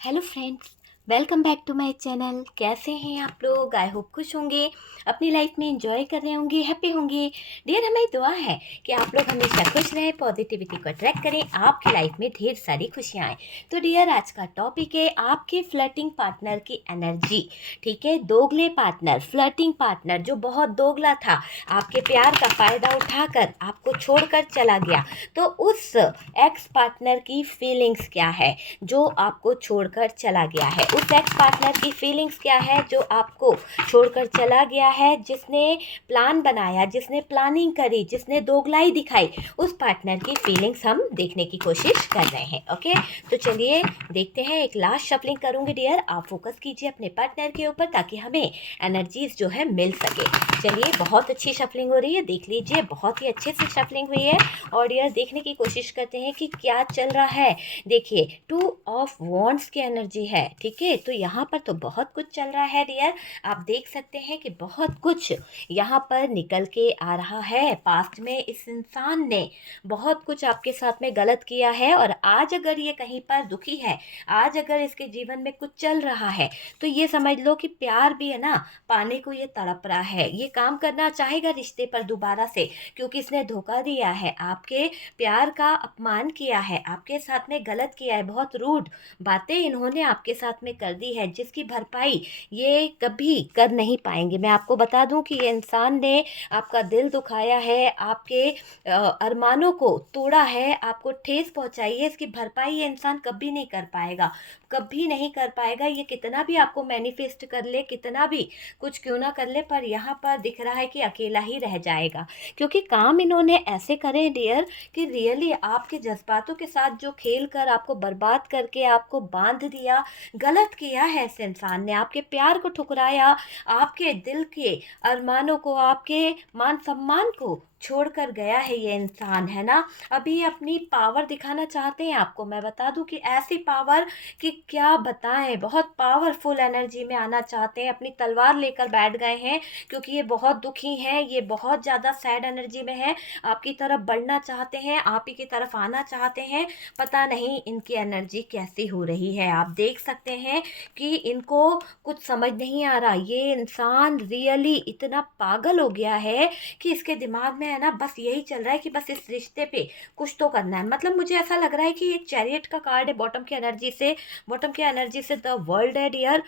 Hello friends, welcome back to my channel. कैसे हैं आप लोग? आई होप खुश होंगे, अपनी लाइफ में एंजॉय कर रहे होंगे, हैप्पी होंगे। डियर, हमें दुआ है कि आप लोग हमेशा खुश रहें, पॉजिटिविटी को अट्रैक्ट करें, आपकी लाइफ में ढेर सारी खुशियाँ आएँ। तो डियर, आज का टॉपिक है आपके फ्लर्टिंग पार्टनर की एनर्जी। ठीक है, दोगले पार्टनर, फ्लर्टिंग पार्टनर जो बहुत दोगला था, आपके प्यार का फ़ायदा उठाकर आपको छोड़कर चला गया, तो उस एक्स पार्टनर की फीलिंग्स क्या है जो आपको छोड़कर चला गया है? उस एक्स पार्टनर की फीलिंग्स क्या है जो आपको छोड़कर चला गया है? जिसने प्लान बनाया, जिसने प्लानिंग करी, जिसने दोगलाई दिखाई, उस पार्टनर की फीलिंग्स हम देखने की कोशिश कर रहे हैं। ओके, तो चलिए देखते हैं। एक लास्ट शफलिंग करूंगी डियर, आप फोकस कीजिए अपने पार्टनर के ऊपर ताकि हमें एनर्जीज जो है मिल सके। चलिए, बहुत अच्छी शफलिंग हो रही है, देख लीजिए, बहुत ही अच्छे से शफलिंग हुई है। और डियर, देखने की कोशिश करते हैं कि क्या चल रहा है। देखिए, टू ऑफ वॉन्ड्स की एनर्जी है। ठीक है, तो यहाँ पर तो बहुत कुछ चल रहा है डियर, आप देख सकते हैं कि बहुत कुछ यहाँ पर निकल के आ रहा है। पास्ट में इस इंसान ने बहुत कुछ आपके साथ में गलत किया है, और आज अगर ये कहीं पर दुखी है, आज अगर इसके जीवन में कुछ चल रहा है, तो ये समझ लो कि प्यार भी है ना, पाने को ये तड़प रहा है। ये काम करना चाहेगा रिश्ते पर दोबारा से, क्योंकि इसने धोखा दिया है, आपके प्यार का अपमान किया है, आपके साथ में गलत किया है, बहुत रूड बातें इन्होंने आपके साथ में कर दी है, जिसकी भरपाई ये कभी कर नहीं पाएंगे। मैं आपको बता दूं कि ये इंसान ने आपका दिल दुखाया है, आपके अरमानों को तोड़ा है, आपको ठेस पहुंचाई है, इसकी भरपाई ये इंसान कभी नहीं कर पाएगा, कभी नहीं कर पाएगा। ये कितना भी आपको मैनिफेस्ट कर ले, कितना भी कुछ क्यों ना कर ले, पर यहाँ पर दिख रहा है कि अकेला ही रह जाएगा, क्योंकि काम इन्होंने ऐसे करे डियर कि रियली आपके जज्बातों के साथ जो खेल कर आपको बर्बाद करके आपको बांध दिया, गलत किया है। इस इंसान ने आपके प्यार को ठुकराया, आपके दिल के अरमानों को, आपके मान सम्मान को छोड़कर गया है ये इंसान, है ना। अभी अपनी पावर दिखाना चाहते हैं आपको, मैं बता दूं कि ऐसी पावर कि क्या बताएं, बहुत पावरफुल एनर्जी में आना चाहते हैं, अपनी तलवार लेकर बैठ गए हैं, क्योंकि ये बहुत दुखी हैं, ये बहुत ज़्यादा सैड एनर्जी में है, आपकी तरफ बढ़ना चाहते हैं, आप ही की तरफ आना चाहते हैं। पता नहीं इनकी एनर्जी कैसी हो रही है, आप देख सकते हैं कि इनको कुछ समझ नहीं आ रहा। ये इंसान रियली इतना पागल हो गया है कि इसके दिमाग में है ना, बस यही चल रहा है कि बस इस रिश्ते पे कुछ तो करना है। मतलब मुझे ऐसा लग रहा है कि एक चैरियट का कार्ड है बॉटम की एनर्जी से, बॉटम की एनर्जी से द वर्ल्ड है डियर।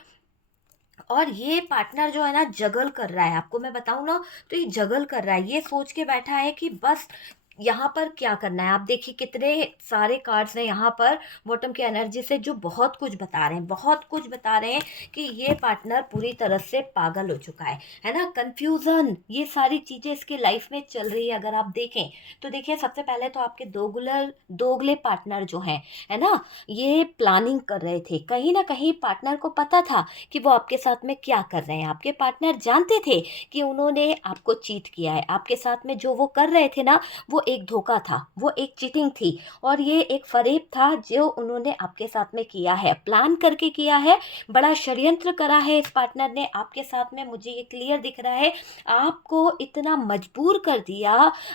और ये पार्टनर जो है ना, जगल कर रहा है, आपको मैं बताऊं ना, तो ये जगल कर रहा है, ये सोच के बैठा है कि बस यहाँ पर क्या करना है। आप देखिए कितने सारे कार्ड्स हैं यहाँ पर बॉटम की एनर्जी से, जो बहुत कुछ बता रहे हैं, बहुत कुछ बता रहे हैं कि ये पार्टनर पूरी तरह से पागल हो चुका है ना। कंफ्यूजन, ये सारी चीजें इसकी लाइफ में चल रही है। अगर आप देखें तो देखिए, सबसे पहले तो आपके दोगले पार्टनर जो हैं, है ना, ये प्लानिंग कर रहे थे। कहीं ना कहीं पार्टनर को पता था कि वो आपके साथ में क्या कर रहे हैं, आपके पार्टनर जानते थे कि उन्होंने आपको चीट किया है, आपके साथ में जो वो कर रहे थे ना, वो एक धोखा था, वो एक चीटिंग थी, और ये एक फरेब था जो उन्होंने आपके साथ में किया है, प्लान करके किया है, बड़ा षड्यंत्र करा है इस पार्टनर ने आपके साथ में। मुझे ये क्लियर दिख रहा है, आपको इतना मजबूर कर दिया,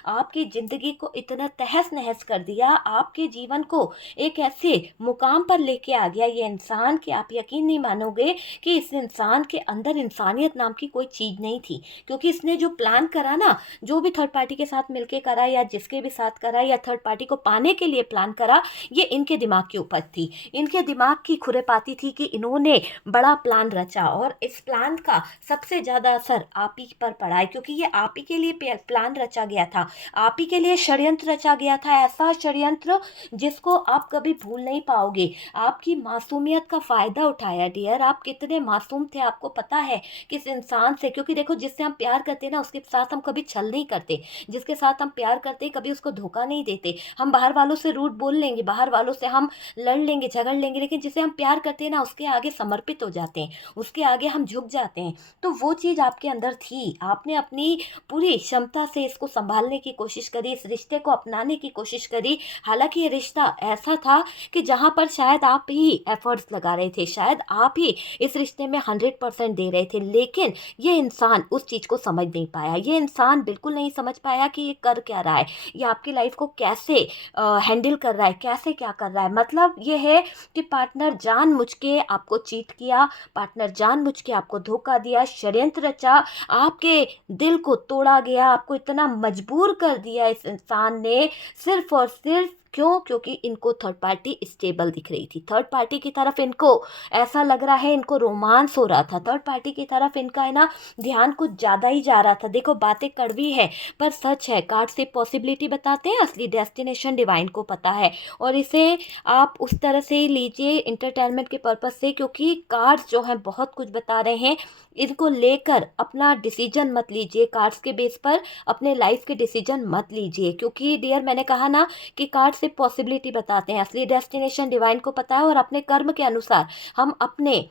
आपकी जिंदगी को इतना तहस नहस कर दिया, आपके जीवन को एक ऐसे मुकाम पर लेके आ गया ये इंसान कि आप यकीन नहीं मानोगे कि इस इंसान के अंदर इंसानियत नाम की कोई चीज नहीं थी। क्योंकि इसने जो प्लान करा ना, जो भी थर्ड पार्टी के साथ मिलके करा, या जिसके भी साथ करा, या थर्ड पार्टी को पाने के लिए प्लान करा, ये इनके दिमाग की उपज थी, इनके दिमाग की खुरेपाती थी कि इन्होंने बड़ा प्लान रचा, और इस प्लान का सबसे ज्यादा असर आप ही पर पड़ा है, क्योंकि ये आप ही के लिए प्लान रचा गया था, आप ही के लिए षड्यंत्र रचा गया था, ऐसा षड्यंत्र जिसको आप कभी भूल नहीं पाओगे। आपकी मासूमियत का फायदा उठाया डियर, आप कितने मासूम थे आपको पता है किस इंसान से। क्योंकि देखो, जिससे हम प्यार करते हैं ना, उसके साथ हम कभी छल नहीं करते, जिसके साथ हम प्यार करते हैं कभी उसको धोखा नहीं देते। हम बाहर वालों से रूठ बोल लेंगे, बाहर वालों से हम लड़ लेंगे, झगड़ लेंगे, लेकिन जिसे हम प्यार करते हैं ना, उसके आगे समर्पित हो जाते हैं, उसके आगे हम झुक जाते हैं। तो वो चीज़ आपके अंदर थी, आपने अपनी पूरी क्षमता से इसको संभालने की कोशिश करी, इस रिश्ते को अपनाने की कोशिश करी। हालांकि ये रिश्ता ऐसा था कि जहाँ पर शायद आप ही एफर्ट्स लगा रहे थे, शायद आप ही इस रिश्ते में 100% दे रहे थे, लेकिन ये इंसान उस चीज़ को समझ नहीं पाया, ये इंसान बिल्कुल नहीं समझ पाया कि ये कर क्या रहा है। या आपकी लाइफ को कैसे हैंडल कर रहा है, कैसे क्या कर रहा है। मतलब ये है कि पार्टनर जानबूझ के आपको चीट किया, पार्टनर जानबूझ के आपको धोखा दिया, षड्यंत्र रचा, आपके दिल को तोड़ा गया, आपको इतना मजबूर कर दिया इस इंसान ने, सिर्फ और सिर्फ क्यों? क्योंकि इनको थर्ड पार्टी स्टेबल दिख रही थी। थर्ड पार्टी की तरफ इनको ऐसा लग रहा है, इनको रोमांस हो रहा था, थर्ड पार्टी की तरफ इनका है ना ध्यान कुछ ज़्यादा ही जा रहा था। देखो बातें कड़वी है पर सच है, कार्ड से पॉसिबिलिटी बताते हैं, असली डेस्टिनेशन डिवाइन को पता है। और इसे आप उस तरह से ही लीजिए इंटरटेनमेंट के पर्पज़ से, क्योंकि कार्ड्स जो हैं बहुत कुछ बता रहे हैं। इनको लेकर अपना डिसीजन मत लीजिए, कार्ड्स के बेस पर अपने लाइफ के डिसीजन मत लीजिए, क्योंकि डियर मैंने कहा ना कि कार्ड से पॉसिबिलिटी बताते हैं, असली डेस्टिनेशन डिवाइन को पता है। और अपने कर्म के अनुसार हम अपने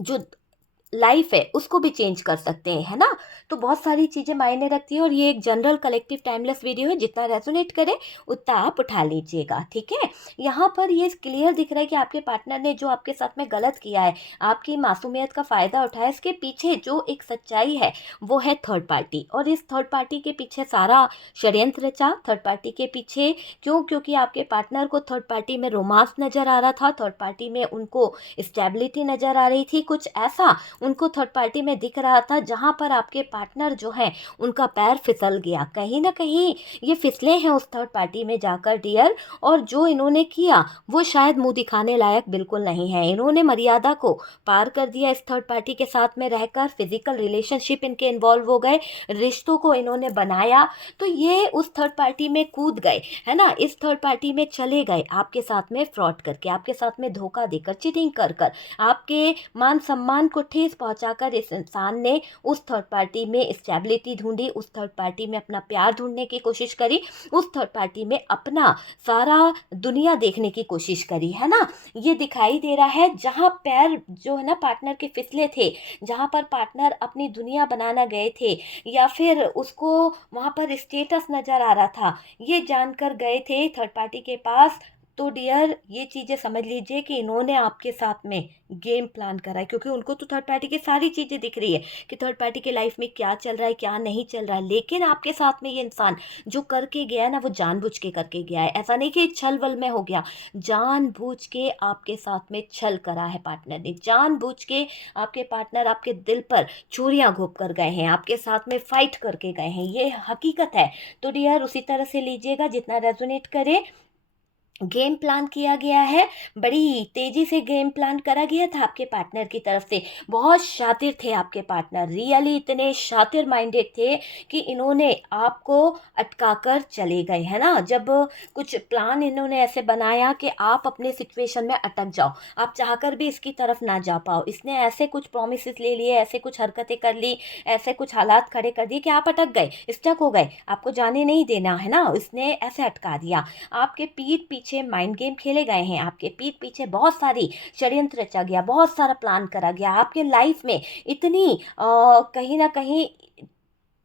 जो लाइफ है उसको भी चेंज कर सकते हैं, है ना। तो बहुत सारी चीज़ें मायने रखती है और ये एक जनरल कलेक्टिव टाइमलेस वीडियो है, जितना रेजोनेट करे उतना आप उठा लीजिएगा, ठीक है। यहाँ पर ये क्लियर दिख रहा है कि आपके पार्टनर ने जो आपके साथ में गलत किया है, आपकी मासूमियत का फ़ायदा उठाया, इसके पीछे जो एक सच्चाई है वो है थर्ड पार्टी। और इस थर्ड पार्टी के पीछे सारा षड्यंत्र रचा, थर्ड पार्टी के पीछे क्यों? क्योंकि आपके पार्टनर को थर्ड पार्टी में रोमांस नज़र आ रहा था, थर्ड पार्टी में उनको स्टेबिलिटी नज़र आ रही थी, कुछ ऐसा उनको थर्ड पार्टी में दिख रहा था जहां पर आपके पार्टनर जो है उनका पैर फिसल गया, कहीं ना कहीं ये फिसले हैं उस थर्ड पार्टी में जाकर डियर। और जो इन्होंने किया वो शायद मुंह दिखाने लायक बिल्कुल नहीं है। इन्होंने मर्यादा को पार कर दिया, इस थर्ड पार्टी के साथ में रहकर फिजिकल रिलेशनशिप इनके इन्वॉल्व हो गए, रिश्तों को इन्होंने बनाया, तो ये उस थर्ड पार्टी में कूद गए, है ना, इस थर्ड पार्टी में चले गए आपके साथ में फ्रॉड करके, आपके साथ में धोखा देकर, चीटिंग कर कर, आपके मान सम्मान को ठेस पहुंचाकर इस इंसान ने उस थर्ड पार्टी में स्टेबिलिटी ढूंढी, उस थर्ड पार्टी में अपना प्यार ढूंढने की कोशिश करी, उस थर्ड पार्टी में अपना सारा दुनिया देखने की कोशिश करी, है ना। ये दिखाई दे रहा है जहां पैर जो है ना पार्टनर के फिसले थे, जहां पर पार्टनर अपनी दुनिया बनाना गए थे, या फिर उसको वहां पर स्टेटस नजर आ रहा था, ये जानकर गए थे थर्ड पार्टी के पास। तो डियर ये चीज़ें समझ लीजिए कि इन्होंने आपके साथ में गेम प्लान करा है, क्योंकि उनको तो थर्ड पार्टी की सारी चीज़ें दिख रही है कि थर्ड पार्टी की लाइफ में क्या चल रहा है क्या नहीं चल रहा है। लेकिन आपके साथ में ये इंसान जो करके गया है ना, वो जानबूझ के करके गया है, ऐसा नहीं कि छल वल में हो गया, जानबूझ के आपके साथ में छल करा है पार्टनर ने, जानबूझ के आपके पार्टनर आपके दिल पर छुरियां घोंप कर गए हैं, आपके साथ में फाइट करके गए हैं, ये हकीकत है। तो डियर उसी तरह से लीजिएगा जितना रेजोनेट करे। गेम प्लान किया गया है, बड़ी तेजी से गेम प्लान करा गया था आपके पार्टनर की तरफ से। बहुत शातिर थे आपके पार्टनर, रियली इतने शातिर माइंडेड थे कि इन्होंने आपको अटका कर चले गए, है ना। जब कुछ प्लान इन्होंने ऐसे बनाया कि आप अपने सिचुएशन में अटक जाओ, आप चाहकर भी इसकी तरफ ना जा पाओ, इसने ऐसे कुछ प्रोमिस ले लिए, ऐसे कुछ हरकतें कर ली, ऐसे कुछ हालात खड़े कर दिए कि आप अटक गए, स्टक हो गए, आपको जाने नहीं देना, है ना, इसने ऐसे अटका दिया। आपके पीठ पीछे माइंड गेम खेले गए हैं, आपके पीठ पीछे बहुत सारी षड्यंत्र रचा गया, बहुत सारा प्लान करा गया, आपके लाइफ में इतनी कहीं ना कहीं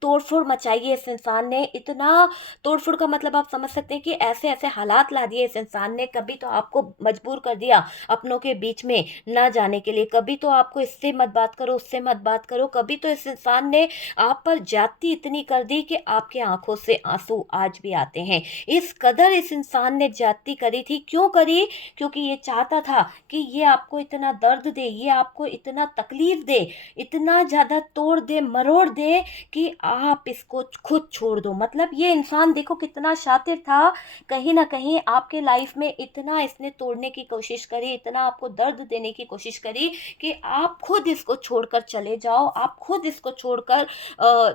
तोड़फोड़ मचाई है इस इंसान ने। इतना तोड़फोड़ का मतलब आप समझ सकते हैं कि ऐसे ऐसे हालात ला दिए इस इंसान ने, कभी तो आपको मजबूर कर दिया अपनों के बीच में ना जाने के लिए, कभी तो आपको इससे मत बात करो उससे मत बात करो, कभी तो इस इंसान ने आप पर ज्यादती इतनी कर दी कि आपके आंखों से आंसू आज भी आते हैं। इस कदर इस इंसान ने ज्यादती करी थी, क्यों करी? क्योंकि ये चाहता था कि ये आपको इतना दर्द दे, ये आपको इतना तकलीफ दे, इतना ज्यादा तोड़ दे मरोड़ दे कि आप इसको खुद छोड़ दो। मतलब ये इंसान देखो कितना शातिर था, कहीं ना कहीं आपके लाइफ में इतना इसने तोड़ने की कोशिश करी, इतना आपको दर्द देने की कोशिश करी कि आप खुद इसको छोड़कर चले जाओ, आप खुद इसको छोड़कर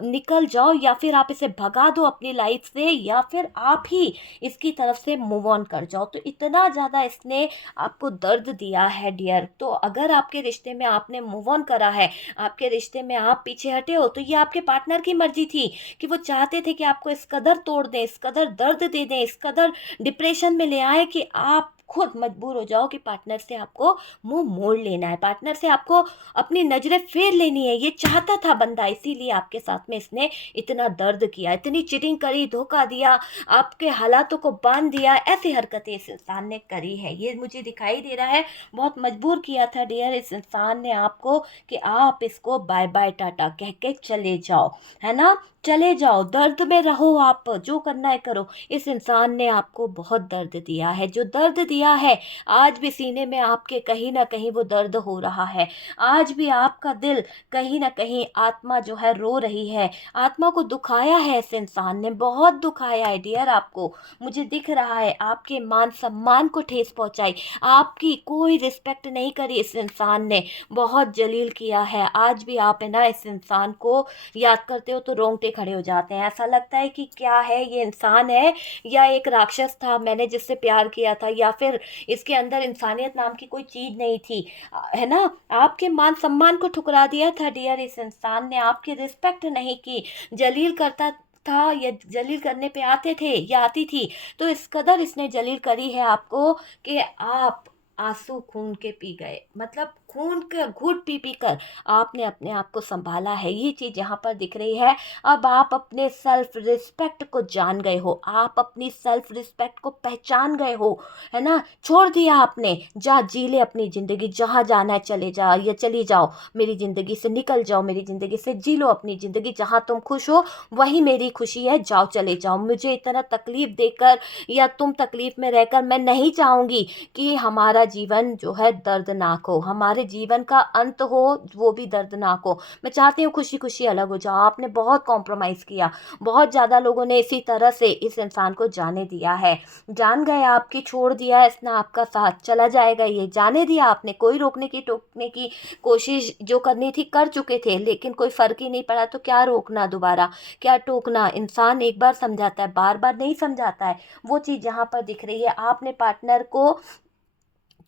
निकल जाओ, या फिर आप इसे भगा दो अपनी लाइफ से, या फिर आप ही इसकी तरफ से मूव ऑन कर जाओ। तो इतना ज़्यादा इसने आपको दर्द दिया है डियर। तो अगर आपके रिश्ते में आपने मूव ऑन करा है, आपके रिश्ते में आप पीछे हटे हो, तो ये आपके पार्टनर की मर्जी थी कि वो चाहते थे कि आपको इस कदर तोड़ दें, इस कदर दर्द दे दें, इस कदर डिप्रेशन में ले आए कि आप खुद मजबूर हो जाओ कि पार्टनर से आपको मुंह मोड़ लेना है, पार्टनर से आपको अपनी नजरें फेर लेनी है। ये चाहता था बंदा, इसीलिए आपके साथ में इसने इतना दर्द किया, इतनी चीटिंग करी, धोखा दिया, आपके हालातों को बांध दिया, ऐसी हरकतें इस इंसान ने करी है। ये मुझे दिखाई दे रहा है, बहुत मजबूर किया था डियर इस इंसान ने आपको कि आप इसको बाय बाय टाटा कह के चले जाओ, है ना। चले जाओ, दर्द में रहो, आप जो करना है करो। इस इंसान ने आपको बहुत दर्द दिया है, जो दर्द दिया है आज भी सीने में आपके कहीं ना कहीं वो दर्द हो रहा है। आज भी आपका दिल कहीं ना कहीं, आत्मा जो है रो रही है। आत्मा को दुखाया है इस इंसान ने, बहुत दुखाया है डियर आपको। मुझे दिख रहा है आपके मान सम्मान को ठेस पहुंचाई, आपकी कोई रिस्पेक्ट नहीं करी इस इंसान ने, बहुत जलील किया है। आज भी आप है ना इस इंसान को याद करते हो तो रोंगटे खड़े हो जाते हैं। ऐसा लगता है कि क्या है ये, इंसान है या एक राक्षस था मैंने जिससे प्यार किया था, या फिर इसके अंदर इंसानियत नाम की कोई चीज नहीं थी, है ना। आपके मान सम्मान को ठुकरा दिया था डियर इस इंसान ने, आपकी रिस्पेक्ट नहीं की। जलील करता था या जलील करने पे आते थे या आती थी तो इस कदर इसने जलील करी है आपको कि आप आंसू खून के पी गए, मतलब खून के घूंट पी पी कर आपने अपने आप को संभाला है। ये चीज़ यहाँ पर दिख रही है। अब आप अपने सेल्फ रिस्पेक्ट को जान गए हो, आप अपनी सेल्फ रिस्पेक्ट को पहचान गए हो, है ना। छोड़ दिया आपने, जा जी ले अपनी ज़िंदगी, जहाँ जाना है चले जा या चली जाओ, मेरी ज़िंदगी से निकल जाओ, मेरी ज़िंदगी से जी लो अपनी ज़िंदगी, जहाँ तुम खुश हो वही मेरी खुशी है, जाओ चले जाओ। मुझे इतना तकलीफ़ देकर या तुम तकलीफ़ में रहकर मैं नहीं चाहूँगी कि हमारा जीवन जो है दर्दनाक हो, हमारे जीवन का अंत हो वो भी दर्दनाक हो। मैं चाहती हूँ खुशी खुशी अलग हो जाओ। आपने बहुत कॉम्प्रोमाइज़ किया, बहुत ज़्यादा लोगों ने इसी तरह से इस इंसान को जाने दिया है, जान गए आपकी, छोड़ दिया इसने आपका साथ, चला जाएगा ये, जाने दिया आपने। कोई रोकने की टोकने की कोशिश जो करनी थी कर चुके थे, लेकिन कोई फ़र्क ही नहीं पड़ा, तो क्या रोकना दोबारा, क्या टोकना। इंसान एक बार समझाता है, बार बार नहीं समझाता है। वो चीज़ यहाँ पर दिख रही है। आपने पार्टनर को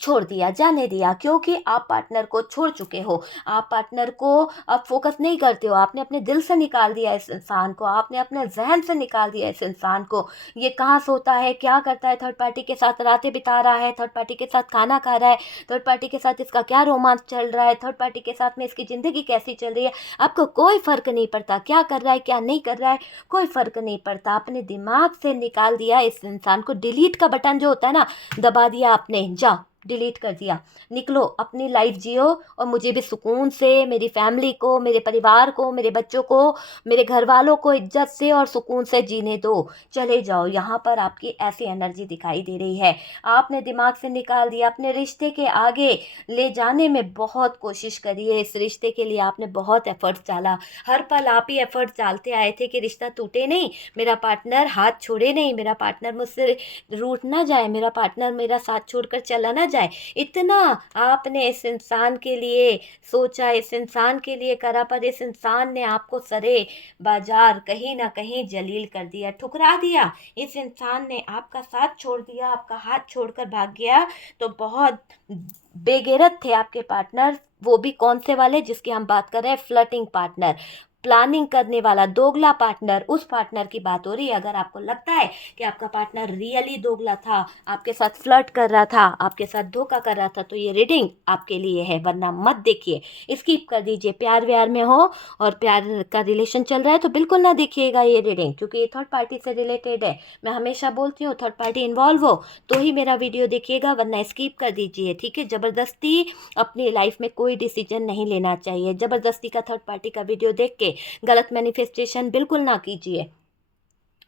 छोड़ दिया, जाने दिया, क्योंकि आप पार्टनर को छोड़ चुके हो। आप पार्टनर को अब फोकस नहीं करते हो, आपने अपने दिल से निकाल दिया इस इंसान को, आपने अपने जहन से निकाल दिया इस इंसान को। ये कहाँ सोता है, क्या करता है, थर्ड पार्टी के साथ रातें बिता रहा है, थर्ड पार्टी के साथ खाना खा रहा है, थर्ड पार्टी के साथ इसका क्या रोमांस चल रहा है, थर्ड पार्टी के साथ में इसकी ज़िंदगी कैसी चल रही है, आपको कोई फ़र्क नहीं पड़ता। क्या कर रहा है क्या नहीं कर रहा है, कोई फ़र्क नहीं पड़ता। अपने दिमाग से निकाल दिया इस इंसान को। डिलीट का बटन जो होता है ना, दबा दिया आपने, जा डिलीट कर दिया, निकलो अपनी लाइफ जियो, और मुझे भी सुकून से, मेरी फैमिली को, मेरे परिवार को, मेरे बच्चों को, मेरे घर वालों को इज्जत से और सुकून से जीने दो, चले जाओ। यहाँ पर आपकी ऐसी एनर्जी दिखाई दे रही है। आपने दिमाग से निकाल दिया, अपने रिश्ते के आगे ले जाने में बहुत कोशिश करी है। इस रिश्ते के लिए आपने बहुत एफर्ट्स डाला, हर पल आप ही एफर्ट्स डालते आए थे कि रिश्ता टूटे नहीं, मेरा पार्टनर हाथ छोड़े नहीं, मेरा पार्टनर मुझसे रूठ ना जाए, मेरा पार्टनर मेरा साथ छोड़कर चला ना जाए। इतना आपने इस इंसान के लिए सोचा, इस इंसान के लिए करा, पर इस इंसान ने आपको सरे बाजार कहीं ना कहीं जलील कर दिया, ठुकरा दिया। इस इंसान ने आपका साथ छोड़ दिया, आपका हाथ छोड़कर भाग गया। तो बहुत बेगैरत थे आपके पार्टनर, वो भी कौन से वाले जिसकी हम बात कर रहे हैं, फ्लर्टिंग पार्टनर, प्लानिंग करने वाला, दोगला पार्टनर। उस पार्टनर की बात हो रही है। अगर आपको लगता है कि आपका पार्टनर रियली दोगला था, आपके साथ फ्लर्ट कर रहा था, आपके साथ धोखा कर रहा था, तो ये रीडिंग आपके लिए है, वरना मत देखिए, स्किप कर दीजिए। प्यार व्यार में हो और प्यार का रिलेशन चल रहा है तो बिल्कुल ना देखिएगा ये रीडिंग, क्योंकि ये थर्ड पार्टी से रिलेटेड है। मैं हमेशा बोलती हूँ थर्ड पार्टी इन्वॉल्व हो तो ही मेरा वीडियो देखिएगा, वरना स्किप कर दीजिए, ठीक है। ज़बरदस्ती अपनी लाइफ में कोई डिसीजन नहीं लेना चाहिए। ज़बरदस्ती का थर्ड पार्टी का वीडियो देख के गलत मैनिफेस्टेशन बिल्कुल ना कीजिए।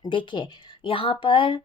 देखिए, यहाँ पर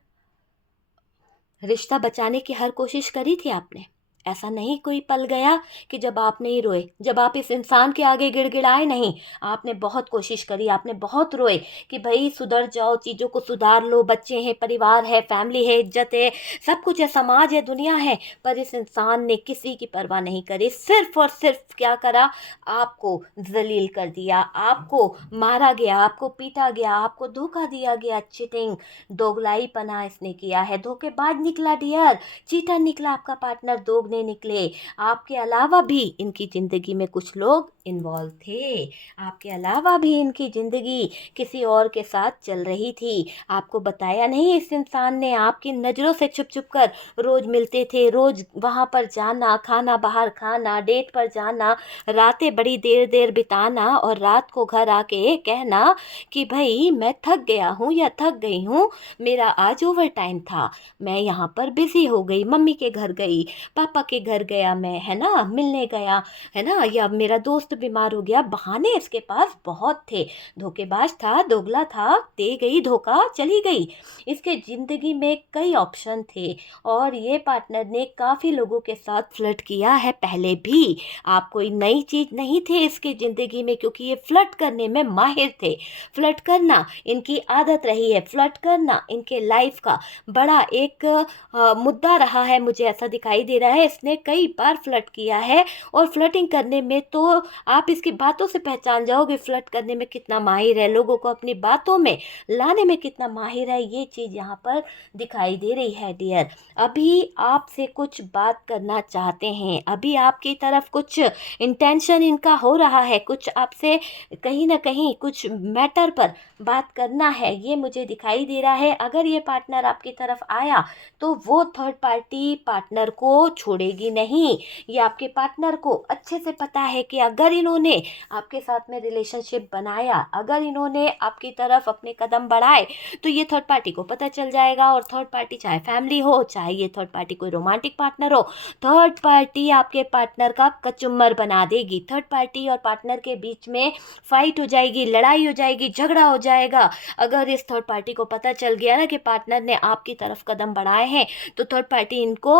रिश्ता बचाने की हर कोशिश करी थी आपने, ऐसा नहीं कोई पल गया कि जब आप नहीं रोए, जब आप इस इंसान के आगे गिड़गिड़ाए नहीं। आपने बहुत कोशिश करी, आपने बहुत रोए कि भाई सुधर जाओ, चीज़ों को सुधार लो, बच्चे हैं, परिवार है, फैमिली है, इज्जत है, सब कुछ है, समाज है, दुनिया है। पर इस इंसान ने किसी की परवाह नहीं करी, सिर्फ और सिर्फ क्या करा, आपको जलील कर दिया, आपको मारा गया, आपको पीटा गया, आपको धोखा दिया गया। चिटिंग, दोगलाई पना इसने किया है, धोखेबाज निकला डियर, चीटर निकला आपका पार्टनर, दोगले निकले। आपके अलावा भी इनकी ज़िंदगी में कुछ लोग इन्वॉल्व थे, आपके अलावा भी इनकी ज़िंदगी किसी और के साथ चल रही थी। आपको बताया नहीं इस इंसान ने, आपकी नज़रों से छुप छुप कर रोज़ मिलते थे, रोज़ वहाँ पर जाना, खाना बाहर खाना, डेट पर जाना, रातें बड़ी देर देर बिताना, और रात को घर आके कहना कि भाई मैं थक गया हूँ या थक गई हूँ, मेरा आज ओवर टाइम था, मैं यहाँ पर बिज़ी हो गई, मम्मी के घर गई, पापा के घर गया मैं, है ना, मिलने गया, है ना, या मेरा दोस्त बीमार हो गया, बहाने इसके पास बहुत थे। धोखेबाज था, दोगला था, दे गई धोखा, चली गई। इसके ज़िंदगी में कई ऑप्शन थे और ये पार्टनर ने काफ़ी लोगों के साथ फ्लर्ट किया है पहले भी। आप कोई नई चीज़ नहीं थे इसकी ज़िंदगी में, क्योंकि ये फ्लर्ट करने में माहिर थे। फ्लर्ट करना इनकी आदत रही है, फ्लर्ट करना इनके लाइफ का बड़ा एक मुद्दा रहा है, मुझे ऐसा दिखाई दे रहा है। इसने कई बार फ्लर्ट किया है और फ्लर्टिंग करने में तो आप इसकी बातों से पहचान जाओगे फ्लर्ट करने में कितना माहिर है, लोगों को अपनी बातों में लाने में कितना माहिर है, ये चीज़ यहाँ पर दिखाई दे रही है डियर। अभी आपसे कुछ बात करना चाहते हैं, अभी आपकी तरफ कुछ इंटेंशन इनका हो रहा है, कुछ आपसे कहीं ना कहीं कुछ मैटर पर बात करना है, ये मुझे दिखाई दे रहा है। अगर ये पार्टनर आपकी तरफ आया तो वो थर्ड पार्टी पार्टनर को छोड़ेगी नहीं। ये आपके पार्टनर को अच्छे से पता है कि अगर इन्होंने आपके साथ में रिलेशनशिप बनाया, अगर इन्होंने आपकी तरफ अपने कदम बढ़ाए, तो ये थर्ड पार्टी को पता चल जाएगा। और थर्ड पार्टी चाहे फैमिली हो, चाहे ये थर्ड पार्टी कोई रोमांटिक पार्टनर हो, थर्ड पार्टी आपके पार्टनर का कचुम्बर बना देगी। थर्ड पार्टी और पार्टनर के बीच में फाइट हो जाएगी, लड़ाई हो जाएगी, झगड़ा हो जाएगा। अगर इस थर्ड पार्टी को पता चल गया ना कि पार्टनर ने आपकी तरफ कदम बढ़ाए हैं, तो थर्ड पार्टी इनको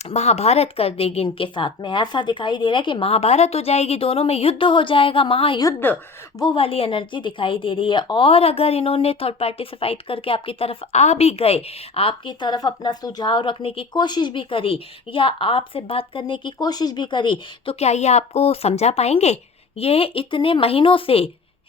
महाभारत कर देगी इनके साथ में। ऐसा दिखाई दे रहा है कि महाभारत हो जाएगी, दोनों में युद्ध हो जाएगा, महायुद्ध, वो वाली एनर्जी दिखाई दे रही है। और अगर इन्होंने थर्ड पार्टी से फाइट करके आपकी तरफ आ भी गए, आपकी तरफ अपना सुझाव रखने की कोशिश भी करी या आपसे बात करने की कोशिश भी करी, तो क्या ये आपको समझा पाएंगे? ये इतने महीनों से,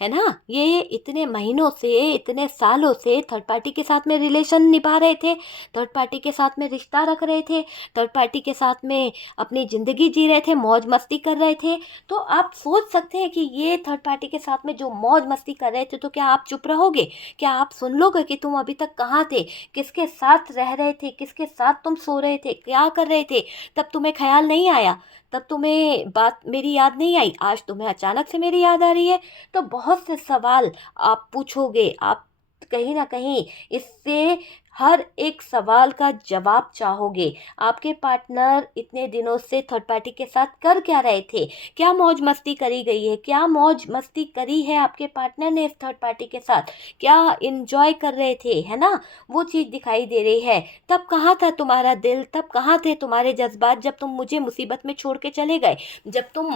है ना, ये इतने महीनों से, इतने सालों से थर्ड पार्टी के साथ में रिलेशन निभा रहे थे, थर्ड पार्टी के साथ में रिश्ता रख रहे थे, थर्ड पार्टी के साथ में अपनी ज़िंदगी जी रहे थे, मौज मस्ती कर रहे थे। तो आप सोच सकते हैं कि ये थर्ड पार्टी के साथ में जो मौज मस्ती कर रहे थे, तो क्या आप चुप रहोगे? क्या आप सुन लोगे कि तुम अभी तक कहाँ थे, किसके साथ रह रहे थे, किसके साथ तुम सो रहे थे, क्या कर रहे थे? तब तुम्हें ख्याल नहीं आया? तब तुम्हें बात मेरी याद नहीं आई? आज तुम्हें अचानक से मेरी याद आ रही है? तो बहुत से सवाल आप पूछोगे, आप कहीं ना कहीं इससे हर एक सवाल का जवाब चाहोगे। आपके पार्टनर इतने दिनों से थर्ड पार्टी के साथ कर क्या रहे थे? क्या मौज मस्ती करी गई है? क्या मौज मस्ती करी है आपके पार्टनर ने इस थर्ड पार्टी के साथ? क्या इंजॉय कर रहे थे, है ना? वो चीज़ दिखाई दे रही है। तब कहाँ था तुम्हारा दिल, तब कहाँ थे तुम्हारे जज्बात जब तुम मुझे मुसीबत में छोड़ के चले गए, जब तुम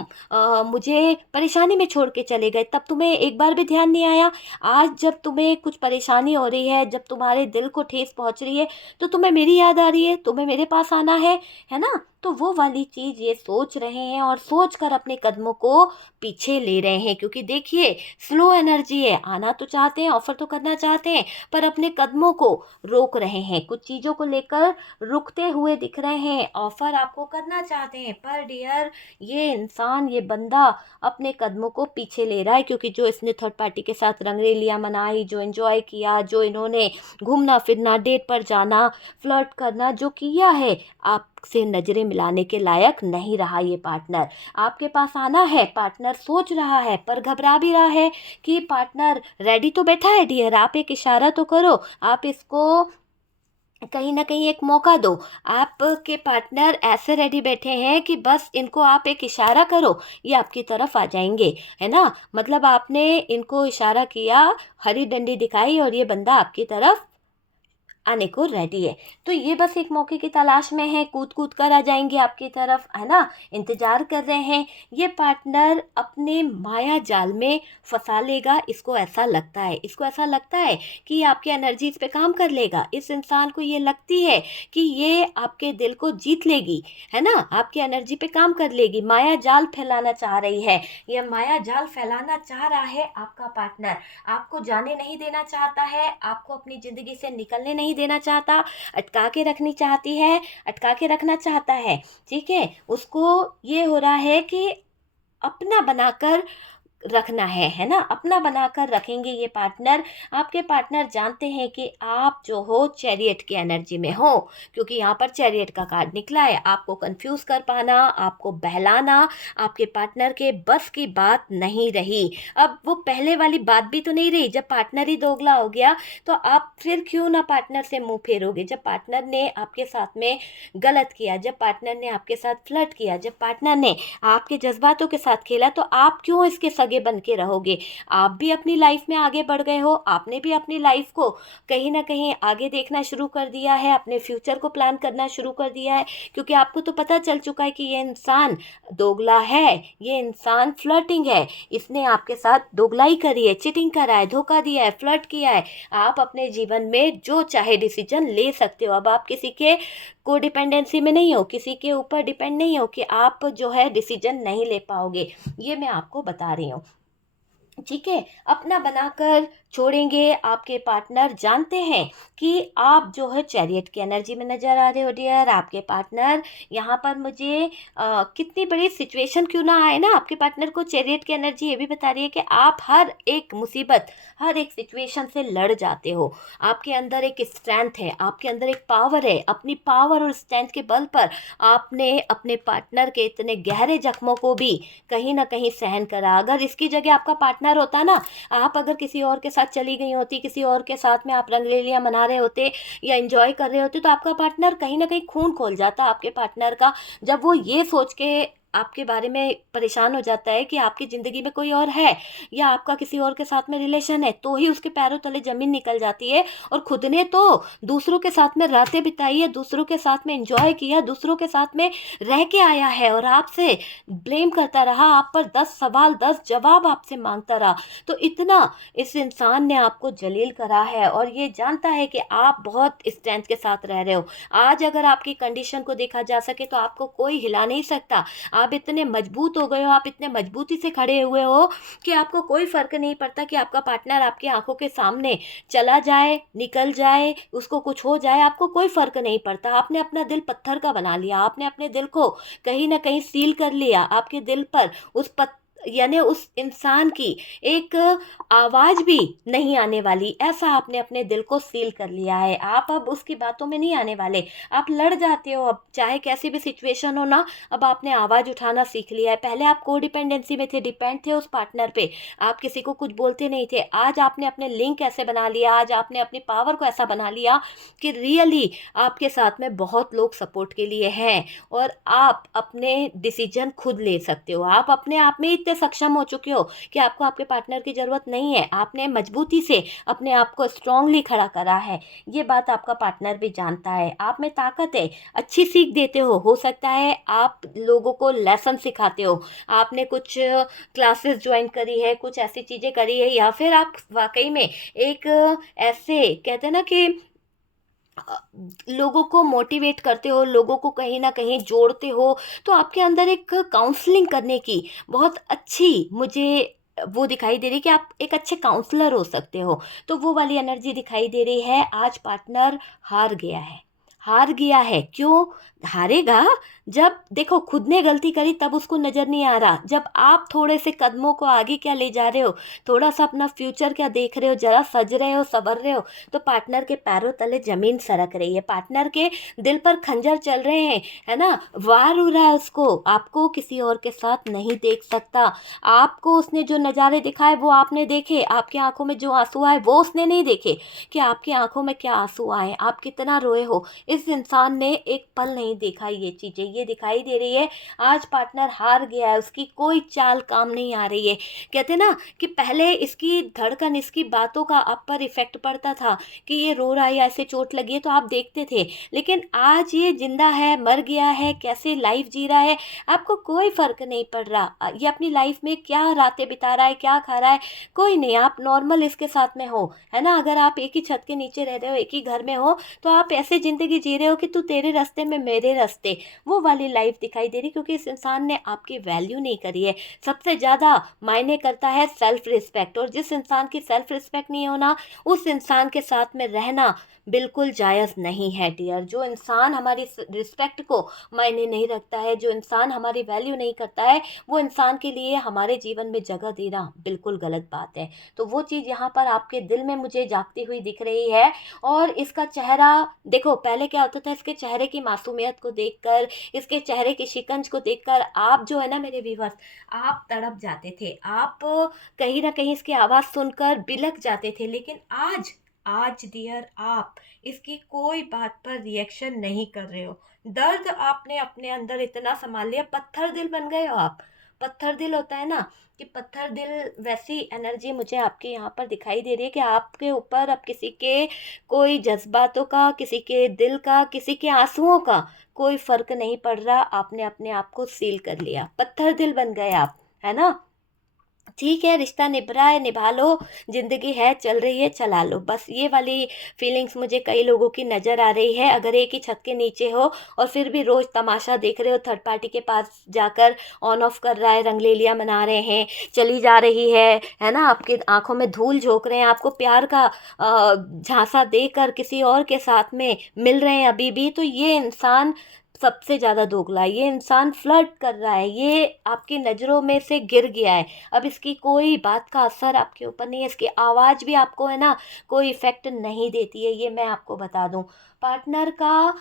मुझे परेशानी में छोड़ के चले गए, तब तुम्हें एक बार भी ध्यान नहीं आया? आज जब तुम्हें कुछ परेशानी हो रही है, जब तुम्हारे दिल को ठेस पहुंच रही है, तो तुम्हें मेरी याद आ रही है, तुम्हें मेरे पास आना है ना? तो वो वाली चीज़ ये सोच रहे हैं और सोच कर अपने कदमों को पीछे ले रहे हैं। क्योंकि देखिए, स्लो एनर्जी है, आना तो चाहते हैं, ऑफर तो करना चाहते हैं, पर अपने कदमों को रोक रहे हैं, कुछ चीज़ों को लेकर रुकते हुए दिख रहे हैं। ऑफर आपको करना चाहते हैं, पर डियर ये इंसान, ये बंदा अपने कदमों को पीछे ले रहा है। क्योंकि जो इसने थर्ड पार्टी के साथ रंगरेलियाँ मनाई, जो एंजॉय किया, जो इन्होंने घूमना फिरना, डेट पर जाना, फ्लर्ट करना जो किया है, आपसे नज़रें मिलाने के लायक नहीं रहा ये पार्टनर। आपके पास आना है, पार्टनर सोच रहा है पर घबरा भी रहा है कि पार्टनर रेडी तो बैठा है डियर, आप एक इशारा तो करो, आप इसको कहीं ना कहीं एक मौका दो। आपके पार्टनर ऐसे रेडी बैठे हैं कि बस इनको आप एक इशारा करो, ये आपकी तरफ आ जाएंगे, है ना? मतलब आपने इनको इशारा किया, हरी डंडी दिखाई और ये बंदा आपकी तरफ आने को रेडी है। तो ये बस एक मौके की तलाश में है, कूद कूद कर आ जाएंगे आपकी तरफ, है ना? इंतजार कर रहे हैं। ये पार्टनर अपने माया जाल में फंसा लेगा, इसको ऐसा लगता है, इसको ऐसा लगता है कि ये आपकी एनर्जी इस पे काम कर लेगा। इस इंसान को ये लगती है कि ये आपके दिल को जीत लेगी, है ना? आपकी एनर्जी पे काम कर लेगी, माया जाल फैलाना चाह रही है। यह माया जाल फैलाना चाह रहा है आपका पार्टनर, आपको जाने नहीं देना चाहता है, आपको अपनी ज़िंदगी से निकलने नहीं देना चाहता, अटका के रखनी चाहती है, अटका के रखना चाहता है, ठीक है? उसको ये हो रहा है कि अपना बनाकर रखना है ना, अपना बनाकर रखेंगे ये पार्टनर। आपके पार्टनर जानते हैं कि आप जो हो चैरियट की एनर्जी में हो, क्योंकि यहाँ पर चैरियट का कार्ड निकला है। आपको कंफ्यूज कर पाना, आपको बहलाना आपके पार्टनर के बस की बात नहीं रही। अब वो पहले वाली बात भी तो नहीं रही। जब पार्टनर ही दोगला हो गया तो आप फिर क्यों ना पार्टनर से मुंह फेरोगे। जब पार्टनर ने आपके साथ में गलत किया, जब पार्टनर ने आपके साथ फ्लर्ट किया, जब पार्टनर ने आपके जज्बातों के साथ खेला, तो आप क्यों इसके सगे बन के रहोगे। आप भी अपनी लाइफ में आगे बढ़ गए हो, आपने भी अपनी लाइफ को कहीं ना कहीं आगे देखना शुरू कर दिया है, अपने फ्यूचर को प्लान करना शुरू कर दिया है, क्योंकि आपको तो पता चल चुका है कि ये इंसान दोगला है, ये इंसान फ्लर्टिंग है, इसने आपके साथ दोगलाई करी है, चीटिंग करा है, धोखा दिया है, फ्लर्ट किया है। आप अपने जीवन में जो चाहे डिसीजन ले सकते हो। अब आप किसी के को डिपेंडेंसी में नहीं हो, किसी के ऊपर डिपेंड नहीं हो कि आप जो है डिसीजन नहीं ले पाओगे। ये मैं आपको बता रही हूँ, ठीक है। अपना बनाकर छोड़ेंगे। आपके पार्टनर जानते हैं कि आप जो है चैरियट की एनर्जी में नज़र आ रहे हो डियर। आपके पार्टनर यहाँ पर मुझे कितनी बड़ी सिचुएशन क्यों ना आए ना, आपके पार्टनर को चैरियट की एनर्जी ये भी बता रही है कि आप हर एक मुसीबत, हर एक सिचुएशन से लड़ जाते हो। आपके अंदर एक स्ट्रेंथ है, आपके अंदर एक पावर है। अपनी पावर और स्ट्रेंथ के बल पर आपने अपने पार्टनर के इतने गहरे जख्मों को भी कहीं ना कहीं सहन करा। अगर इसकी जगह आपका पार्टनर होता ना, आप अगर किसी और के साथ चली गई होती, किसी और के साथ में आप रंगरेलियां मना रहे होते या एंजॉय कर रहे होते, तो आपका पार्टनर कहीं ना कहीं खून खोल जाता आपके पार्टनर का, जब वो ये सोच के आपके बारे में परेशान हो जाता है कि आपकी ज़िंदगी में कोई और है या आपका किसी और के साथ में रिलेशन है, तो ही उसके पैरों तले ज़मीन निकल जाती है। और खुद ने तो दूसरों के साथ में रातें बिताई है, दूसरों के साथ में एंजॉय किया, दूसरों के साथ में रह के आया है, और आपसे ब्लेम करता रहा, आप पर 10 सवाल 10 जवाब आपसे मांगता रहा। तो इतना इस इंसान ने आपको जलील करा है, और ये जानता है कि आप बहुत स्ट्रेंथ के साथ रह रहे हो। आज अगर आपकी कंडीशन को देखा जा सके तो आपको कोई हिला नहीं सकता। आप इतने मजबूत हो गए हो, आप इतने मजबूती से खड़े हुए हो कि आपको कोई फर्क नहीं पड़ता कि आपका पार्टनर आपकी आंखों के सामने चला जाए, निकल जाए, उसको कुछ हो जाए, आपको कोई फर्क नहीं पड़ता। आपने अपना दिल पत्थर का बना लिया, आपने अपने दिल को कहीं ना कहीं सील कर लिया। आपके दिल पर उस यानी उस इंसान की एक आवाज भी नहीं आने वाली, ऐसा आपने अपने दिल को सील कर लिया है। आप अब उसकी बातों में नहीं आने वाले। आप लड़ जाते हो, अब चाहे कैसी भी सिचुएशन हो ना, अब आपने आवाज उठाना सीख लिया है। पहले आप को डिपेंडेंसी में थे, डिपेंड थे उस पार्टनर पे, आप किसी को कुछ बोलते नहीं थे। आज आपने अपने लिंक ऐसे बना लिया, आज आपने अपनी पावर को ऐसा बना लिया कि रियली आपके साथ में बहुत लोग सपोर्ट के लिए हैं, और आप अपने डिसीजन खुद ले सकते हो। आप अपने आप में इतने सक्षम हो चुके हो कि आपको आपके पार्टनर की ज़रूरत नहीं है। आपने मजबूती से अपने आप को स्ट्रांगली खड़ा करा है। ये बात आपका पार्टनर भी जानता है। आप में ताकत है, अच्छी सीख देते हो सकता है आप लोगों को लेसन सिखाते हो, आपने कुछ क्लासेस ज्वाइन करी है, कुछ ऐसी चीज़ें करी है, या फिर आप वाकई में एक ऐसे कहते हैं ना कि लोगों को मोटिवेट करते हो, लोगों को कहीं ना कहीं जोड़ते हो। तो आपके अंदर एक काउंसलिंग करने की बहुत अच्छी मुझे वो दिखाई दे रही कि आप एक अच्छे काउंसलर हो सकते हो। तो वो वाली एनर्जी दिखाई दे रही है। आज पार्टनर हार गया है, हार गया है। क्यों हारेगा? जब देखो खुद ने गलती करी तब उसको नज़र नहीं आ रहा। जब आप थोड़े से कदमों को आगे क्या ले जा रहे हो, थोड़ा सा अपना फ्यूचर क्या देख रहे हो, जरा सज रहे हो, संवर रहे हो, तो पार्टनर के पैरों तले ज़मीन सरक रही है, पार्टनर के दिल पर खंजर चल रहे हैं, है ना, वार हो रहा है उसको। आपको किसी और के साथ नहीं देख सकता। आपको उसने जो नज़ारे दिखाए वो आपने देखे, आपकी आंखों में जो आंसू आए वो उसने नहीं देखे कि आपकी आंखों में क्या आंसू आए, आप कितना रोए हो। इस इंसान ने एक पल नहीं देखा ये चीज़ें, ये दिखाई दे रही है। आज पार्टनर हार गया है, उसकी कोई चाल काम नहीं आ रही है। कहते ना कि पहले इसकी धड़कन, इसकी बातों का आप पर इफेक्ट पड़ता था कि ये रो रहा है या ऐसे चोट लगी है तो आप देखते थे, लेकिन आज ये जिंदा है, मर गया है, कैसे लाइफ जी रहा है, आपको कोई फर्क नहीं पड़ रहा। ये अपनी लाइफ में क्या रातें बिता रहा है, क्या खा रहा है, कोई नहीं। आप नॉर्मल इसके साथ में हो, है ना। अगर आप एक ही छत के नीचे रह रहे हो, एक ही घर में हो, तो आप ऐसे जिंदगी जी रहे हो कि तू तेरे रास्ते में मेरे रास्ते, वो वाली लाइफ दिखाई दे रही, क्योंकि इस इंसान ने आपकी वैल्यू नहीं करी है। सबसे ज़्यादा मायने करता है सेल्फ रिस्पेक्ट, और जिस इंसान की सेल्फ रिस्पेक्ट नहीं होना, उस इंसान के साथ में रहना बिल्कुल जायज़ नहीं है डियर। जो इंसान हमारी रिस्पेक्ट को मायने नहीं रखता है, जो इंसान हमारी वैल्यू नहीं करता है, वो इंसान के लिए हमारे जीवन में जगह देना बिल्कुल गलत बात है। तो वो चीज़ यहाँ पर आपके दिल में मुझे जागती हुई दिख रही है। और इसका चेहरा देखो, पहले क्या होता था, इसके चेहरे की मासूमियत को देखकर, इसके चेहरे की शिकंज को देखकर आप जो है ना मेरे व्यूअर्स, आप तड़प जाते थे। आप कहीं न कहीं इसकी आवाज़ सुनकर बिलक जाते थे। लेकिन आज आज डियर आप इसकी कोई बात पर रिएक्शन नहीं कर रहे हो। दर्द आपने अपने अंदर इतना सँभाल लिया, पत्थर दिल बन गए हो आप। पत्थर दिल होता है ना, कि पत्थर दिल, वैसी एनर्जी मुझे आपके यहाँ पर दिखाई दे रही है कि आपके ऊपर अब किसी के कोई जज़्बातों का, किसी के दिल का, किसी के आँसुओं का कोई फ़र्क नहीं पड़ रहा। आपने अपने आप को सील कर लिया, पत्थर दिल बन गए आप, है ना? ठीक है, रिश्ता निभ रहा है, निभा लो, ज़िंदगी है, चल रही है, चला लो। बस ये वाली फीलिंग्स मुझे कई लोगों की नज़र आ रही है। अगर एक ही छत के नीचे हो और फिर भी रोज़ तमाशा देख रहे हो, थर्ड पार्टी के पास जाकर ऑन ऑफ कर रहा है, रंगलीलियाँ मना रहे हैं, चली जा रही है ना? आपकी आँखों में धूल झोंक रहे हैं, आपको प्यार का झांसा देकर किसी और के साथ में मिल रहे हैं अभी भी, तो ये इंसान सबसे ज़्यादा दोगला है। ये इंसान फ्लर्ट कर रहा है, ये आपकी नज़रों में से गिर गया है। अब इसकी कोई बात का असर आपके ऊपर नहीं है, इसकी आवाज़ भी आपको है ना कोई इफ़ेक्ट नहीं देती है, ये मैं आपको बता दूँ। पार्टनर का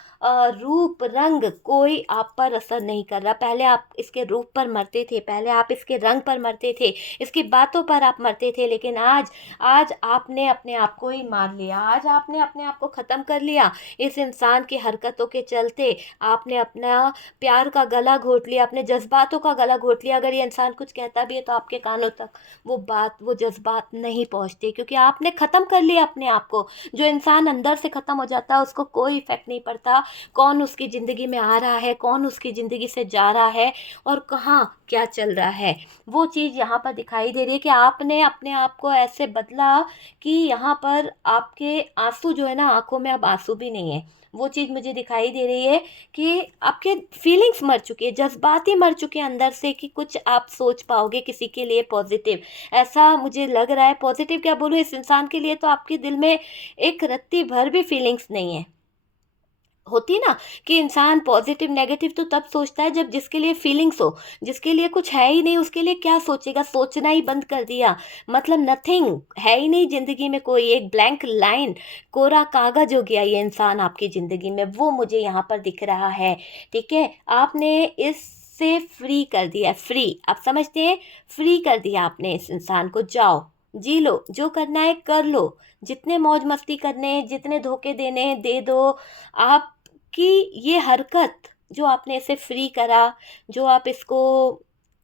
रूप, रंग कोई आप पर असर नहीं कर रहा। पहले आप इसके रूप पर मरते थे, पहले आप इसके रंग पर मरते थे, इसकी बातों पर आप मरते थे, लेकिन आज आज आपने अपने आप को ही मार लिया। आज आपने अपने आप को ख़त्म कर लिया। इस इंसान की हरकतों के चलते आपने अपना प्यार का गला घोट लिया, अपने जज़्बातों का गला घोट लिया। अगर ये इंसान कुछ कहता भी है तो आपके कानों तक वो बात, वो जज़्बात नहीं पहुँचते, क्योंकि आपने ख़त्म कर लिया अपने आप को। जो इंसान अंदर से ख़त्म हो जाता है उसको कोई इफ़ेक्ट नहीं पड़ता, कौन उसकी ज़िंदगी में आ रहा है, कौन उसकी ज़िंदगी से जा रहा है और कहाँ क्या चल रहा है। वो चीज़ यहाँ पर दिखाई दे रही है कि आपने अपने आप को ऐसे बदला कि यहाँ पर आपके आँसू जो है ना, आँखों में अब आँसू भी नहीं है। वो चीज़ मुझे दिखाई दे रही है कि आपके फीलिंग्स मर चुकी है, जज़्बात ही मर चुके हैं अंदर से, कि कुछ आप सोच पाओगे किसी के लिए पॉज़िटिव। ऐसा मुझे लग रहा है, पॉज़िटिव क्या बोलूँ, इस इंसान के लिए तो आपके दिल में एक रत्ती भर भी फीलिंग्स नहीं है। होती ना, कि इंसान पॉजिटिव नेगेटिव तो तब सोचता है जब जिसके लिए फीलिंग्स हो, जिसके लिए कुछ है ही नहीं उसके लिए क्या सोचेगा, सोचना ही बंद कर दिया। मतलब नथिंग है ही नहीं ज़िंदगी में, कोई एक ब्लैंक लाइन, कोरा कागज़ हो गया ये इंसान आपकी ज़िंदगी में, वो मुझे यहाँ पर दिख रहा है। ठीक है, आपने इससे फ्री कर दिया, फ्री, आप समझते हैं, फ्री कर दिया आपने इस इंसान को। जाओ जी लो, जो करना है कर लो, जितने मौज मस्ती करने हैं, जितने धोखे देने हैं दे दो। आपकी ये हरकत, जो आपने इसे फ्री करा, जो आप इसको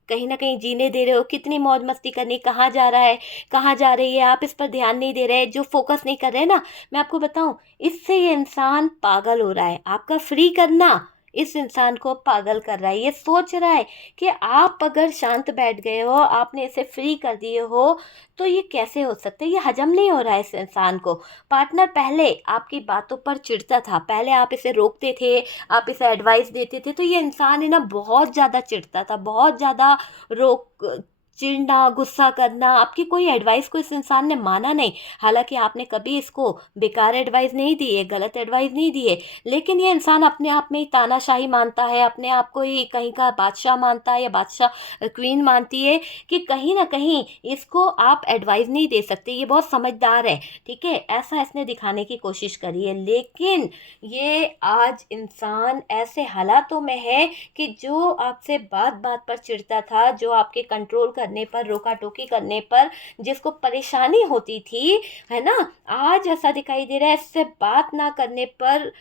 कहीं न कहीं जीने दे रहे हो, कितनी मौज मस्ती करनी, कहाँ जा रहा है, कहाँ जा रही है, आप इस पर ध्यान नहीं दे रहे, जो फ़ोकस नहीं कर रहे हैं ना, मैं आपको बताऊँ, इससे ये इंसान पागल हो रहा है। आपका फ्री करना इस इंसान को पागल कर रहा है। ये सोच रहा है कि आप अगर शांत बैठ गए हो, आपने इसे फ्री कर दिए हो, तो ये कैसे हो सकता है? ये हज़म नहीं हो रहा है इस इंसान को। पार्टनर पहले आपकी बातों पर चिढ़ता था, पहले आप इसे रोकते थे, आप इसे एडवाइस देते थे, तो ये इंसान है ना बहुत ज़्यादा चिढ़ता था, बहुत ज़्यादा रोक चिढ़ना, गुस्सा करना, आपकी कोई एडवाइस को इस इंसान ने माना नहीं। हालाँकि आपने कभी इसको बेकार एडवाइस नहीं दी है, गलत एडवाइस नहीं दी है, लेकिन ये इंसान अपने आप में ही तानाशाही मानता है, अपने आप को ही कहीं का बादशाह मानता है, या बादशाह क्वीन मानती है, कि कहीं न कहीं इसको आप एडवाइस नहीं दे सकते, ये बहुत समझदार है, ठीक है? ऐसा इसने दिखाने की कोशिश करी है, लेकिन ये आज इंसान ऐसे हालातों में है कि जो आपसे बात-बात पर चिढ़ता था, जो आपके कंट्रोल करने पर, रोका-टोकी करने पर जिसको परेशानी होती थी, है ना? आज ऐसा दिखाई दे रहा है, इससे बात ना करने पर,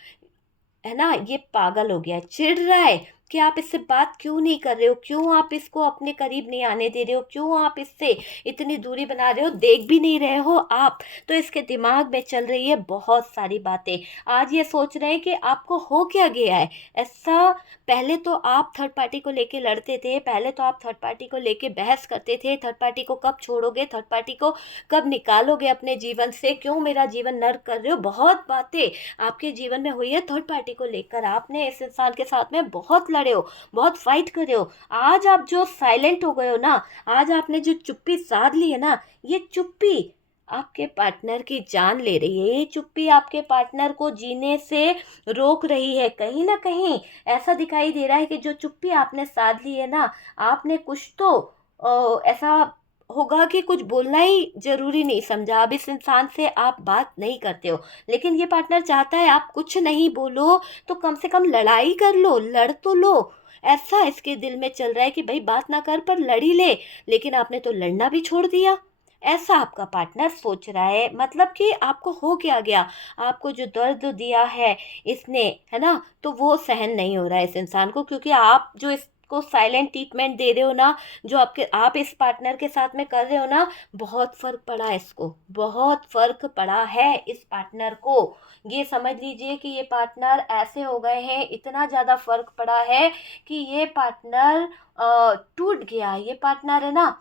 है ना, ये पागल हो गया है, चिढ़ रहा है कि आप इससे बात क्यों नहीं कर रहे हो? क्यों आप इसको अपने करीब नहीं आने दे रहे हो? क्यों आप इससे इतनी दूरी बना रहे हो? देख भी नहीं रहे हो आप? तो इसके दिमाग में चल रही है बहुत सारी बातें। आज ये सोच रहे हैं कि आपको हो क्या गया है? ऐसा पहले तो आप थर्ड पार्टी को लेके लड़ते थे, पहले तो आप थर्ड पार्टी को लेके बहस करते थे, थर्ड पार्टी को कब छोड़ोगे? थर्ड पार्टी को कब निकालोगे अपने जीवन से? क्यों मेरा जीवन नर्क कर रहे हो? बहुत बातें आपके जीवन में हुई है थर्ड पार्टी को लेकर। आपने इस इंसान के साथ में बहुत लड़े हो, बहुत फाइट करे हो। आज आप जो साइलेंट हो गए हो ना, आज आपने जो चुप्पी साध ली है ना, ये चुप्पी आपके पार्टनर की जान ले रही है, ये चुप्पी आपके पार्टनर को जीने से रोक रही है। कहीं न कहीं ऐसा दिखाई दे रहा है कि जो चुप्पी आपने साध ली है ना, आपने कुछ तो ऐसा होगा कि कुछ बोलना ही ज़रूरी नहीं समझा। अब इस इंसान से आप बात नहीं करते हो, लेकिन ये पार्टनर चाहता है आप कुछ नहीं बोलो, तो कम से कम लड़ाई कर लो, लड़ तो लो। ऐसा इसके दिल में चल रहा है कि भई बात ना कर पर लड़ ही ले, लेकिन आपने तो लड़ना भी छोड़ दिया। ऐसा आपका पार्टनर सोच रहा है, मतलब कि आपको हो क्या गया? आपको जो दर्द दिया है इसने, है ना? तो वो सहन नहीं हो रहा है इस इंसान को, क्योंकि आप जो इसको साइलेंट ट्रीटमेंट दे रहे हो ना, जो आप इस पार्टनर के साथ में कर रहे हो ना, बहुत फ़र्क पड़ा है इसको, बहुत फ़र्क पड़ा है इस पार्टनर को। ये समझ लीजिए कि ये पार्टनर ऐसे हो गए हैं, इतना ज़्यादा फ़र्क पड़ा है कि ये पार्टनर टूट गया। ये पार्टनर है ना,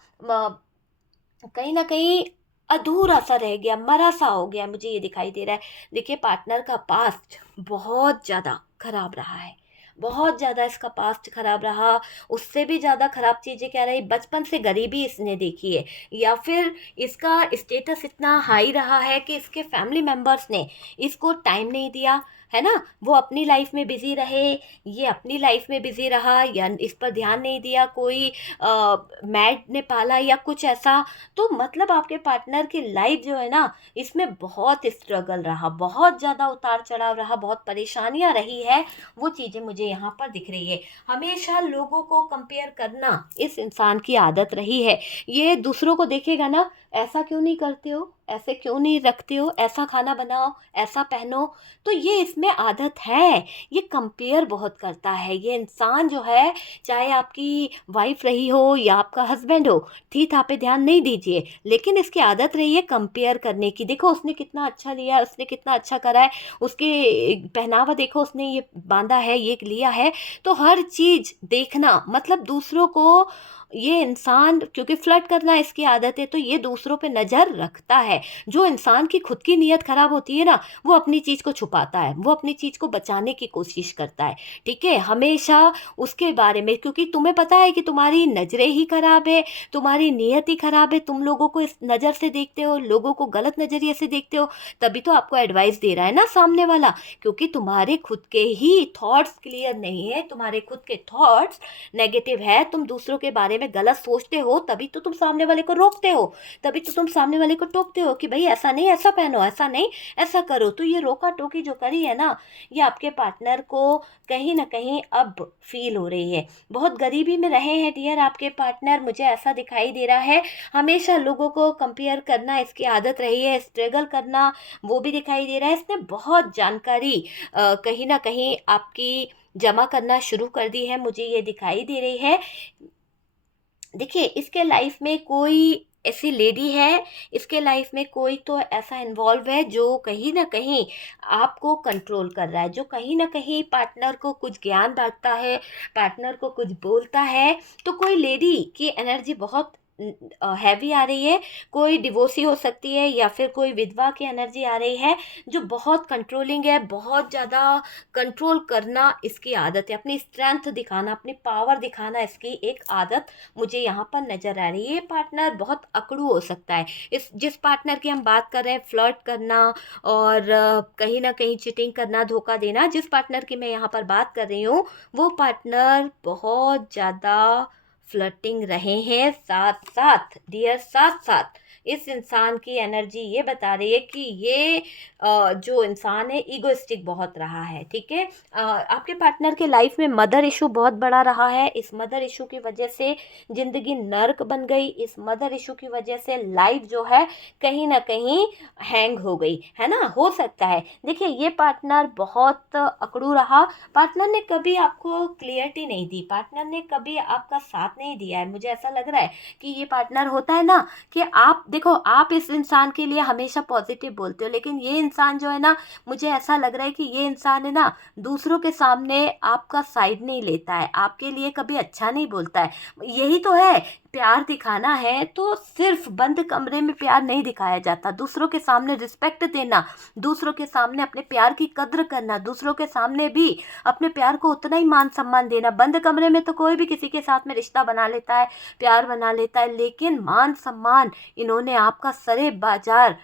कहीं न कहीं अधूरा-सा रह गया, मरा-सा हो गया, मुझे ये दिखाई दे रहा है। देखिए, पार्टनर का पास्ट बहुत ज़्यादा खराब रहा है, बहुत ज़्यादा इसका पास्ट खराब रहा। उससे भी ज़्यादा खराब चीज़ें क्या रही, बचपन से गरीबी इसने देखी है, या फिर इसका स्टेटस इतना हाई रहा है कि इसके फैमिली मेंबर्स ने इसको टाइम नहीं दिया, है ना? वो अपनी लाइफ़ में बिज़ी रहे, ये अपनी लाइफ़ में बिज़ी रहा, या इस पर ध्यान नहीं दिया, कोई मैड ने पाला या कुछ ऐसा। तो मतलब आपके पार्टनर की लाइफ जो है ना, इसमें बहुत स्ट्रगल रहा, बहुत ज़्यादा उतार चढ़ाव रहा, बहुत परेशानियां रही है। वो चीज़ें मुझे यहाँ पर दिख रही है। हमेशा लोगों को कंपेयर करना इस इंसान की आदत रही है। ये दूसरों को देखेगा ना, ऐसा क्यों नहीं करते हो, ऐसे क्यों नहीं रखते हो, ऐसा खाना बनाओ, ऐसा पहनो। तो ये इसमें आदत है, ये कंपेयर बहुत करता है ये इंसान जो है। चाहे आपकी वाइफ रही हो या आपका हस्बैंड हो, ठीक, आप पे ध्यान नहीं दीजिए, लेकिन इसकी आदत रही है कंपेयर करने की। देखो उसने कितना अच्छा लिया है, उसने कितना अच्छा करा है, उसके पहनावा देखो, उसने ये बांधा है, ये लिया है। तो हर चीज़ देखना, मतलब दूसरों को, ये इंसान क्योंकि फ्लर्ट करना इसकी आदत है, तो ये दूसरों पे नज़र रखता है। जो इंसान की खुद की नीयत खराब होती है ना, वो अपनी चीज़ को छुपाता है, वो अपनी चीज़ को बचाने की कोशिश करता है, ठीक है? हमेशा उसके बारे में, क्योंकि तुम्हें पता है कि तुम्हारी नज़रें ही खराब है, तुम्हारी नीयत ही खराब है, तुम लोगों को इस नज़र से देखते हो, लोगों को गलत नज़रिए से देखते हो, तभी तो आपको एडवाइस दे रहा है ना सामने वाला। क्योंकि तुम्हारे खुद के ही थॉट्स क्लियर नहीं है, तुम्हारे खुद के थॉट्स नेगेटिव है, तुम दूसरों के बारे में गलत सोचते हो, तभी तो तुम सामने वाले को रोकते हो, तभी तो तुम सामने वाले को टोकते हो कि भाई ऐसा नहीं, ऐसा पहनो, ऐसा नहीं, ऐसा करो। तो ये रोका टोकी जो करी है ना, ये आपके पार्टनर को कहीं ना कहीं अब फील हो रही है। बहुत गरीबी में रहे हैं डियर आपके पार्टनर, मुझे ऐसा दिखाई दे रहा है। हमेशा लोगों को कंपेयर करना इसकी आदत रही है, स्ट्रगल करना वो भी दिखाई दे रहा है। इसने बहुत जानकारी कहीं ना कहीं आपकी जमा करना शुरू कर दी है, मुझे ये दिखाई दे रही है। देखिए, इसके लाइफ में कोई ऐसी लेडी है, इसके लाइफ में कोई तो ऐसा इन्वॉल्व है जो कहीं न कहीं आपको कंट्रोल कर रहा है, जो कहीं न कहीं पार्टनर को कुछ ज्ञान बाँटता है, पार्टनर को कुछ बोलता है। तो कोई लेडी की एनर्जी बहुत हैवी आ रही है, कोई डिवोर्सी हो सकती है या फिर कोई विधवा की एनर्जी आ रही है, जो बहुत कंट्रोलिंग है, बहुत ज़्यादा कंट्रोल करना इसकी आदत है, अपनी स्ट्रेंथ दिखाना, अपनी पावर दिखाना इसकी एक आदत मुझे यहाँ पर नज़र आ रही है। ये पार्टनर बहुत अकड़ू हो सकता है। इस जिस पार्टनर की हम बात कर रहे हैं, फ्लर्ट करना और कहीं न कहीं चीटिंग करना, धोखा देना, जिस पार्टनर की मैं यहाँ पर बात कर रही हूँ, वो पार्टनर बहुत ज़्यादा फ्लर्टिंग रहे हैं। साथ-साथ डियर, साथ-साथ इस इंसान की एनर्जी ये बता रही है कि ये जो इंसान है ईगोइस्टिक बहुत रहा है, ठीक है? आपके पार्टनर के लाइफ में मदर इशू बहुत बड़ा रहा है। इस मदर इशू की वजह से ज़िंदगी नर्क बन गई। इस मदर इशू की वजह से लाइफ जो है कहीं न कहीं हैंग हो गई, है ना? हो सकता है। देखिए, ये पार्टनर बहुत अकड़ू रहा। पार्टनर ने कभी आपको क्लियरिटी नहीं दी, पार्टनर ने कभी आपका साथ नहीं दिया है। मुझे ऐसा लग रहा है कि ये पार्टनर होता है ना, कि आप देखो, आप इस इंसान के लिए हमेशा पॉजिटिव बोलते हो, लेकिन ये इंसान जो है ना, मुझे ऐसा लग रहा है कि ये इंसान है ना, दूसरों के सामने आपका साइड नहीं लेता है, आपके लिए कभी अच्छा नहीं बोलता है। यही तो है, प्यार दिखाना है तो सिर्फ बंद कमरे में प्यार नहीं दिखाया जाता। दूसरों के सामने रिस्पेक्ट देना, दूसरों के सामने अपने प्यार की कद्र करना, दूसरों के सामने भी अपने प्यार को उतना ही मान सम्मान देना। बंद कमरे में तो कोई भी किसी के साथ में रिश्ता बना लेता है, प्यार बना लेता है, लेकिन मान सम्मान इन्होंने आपका सरे बाजार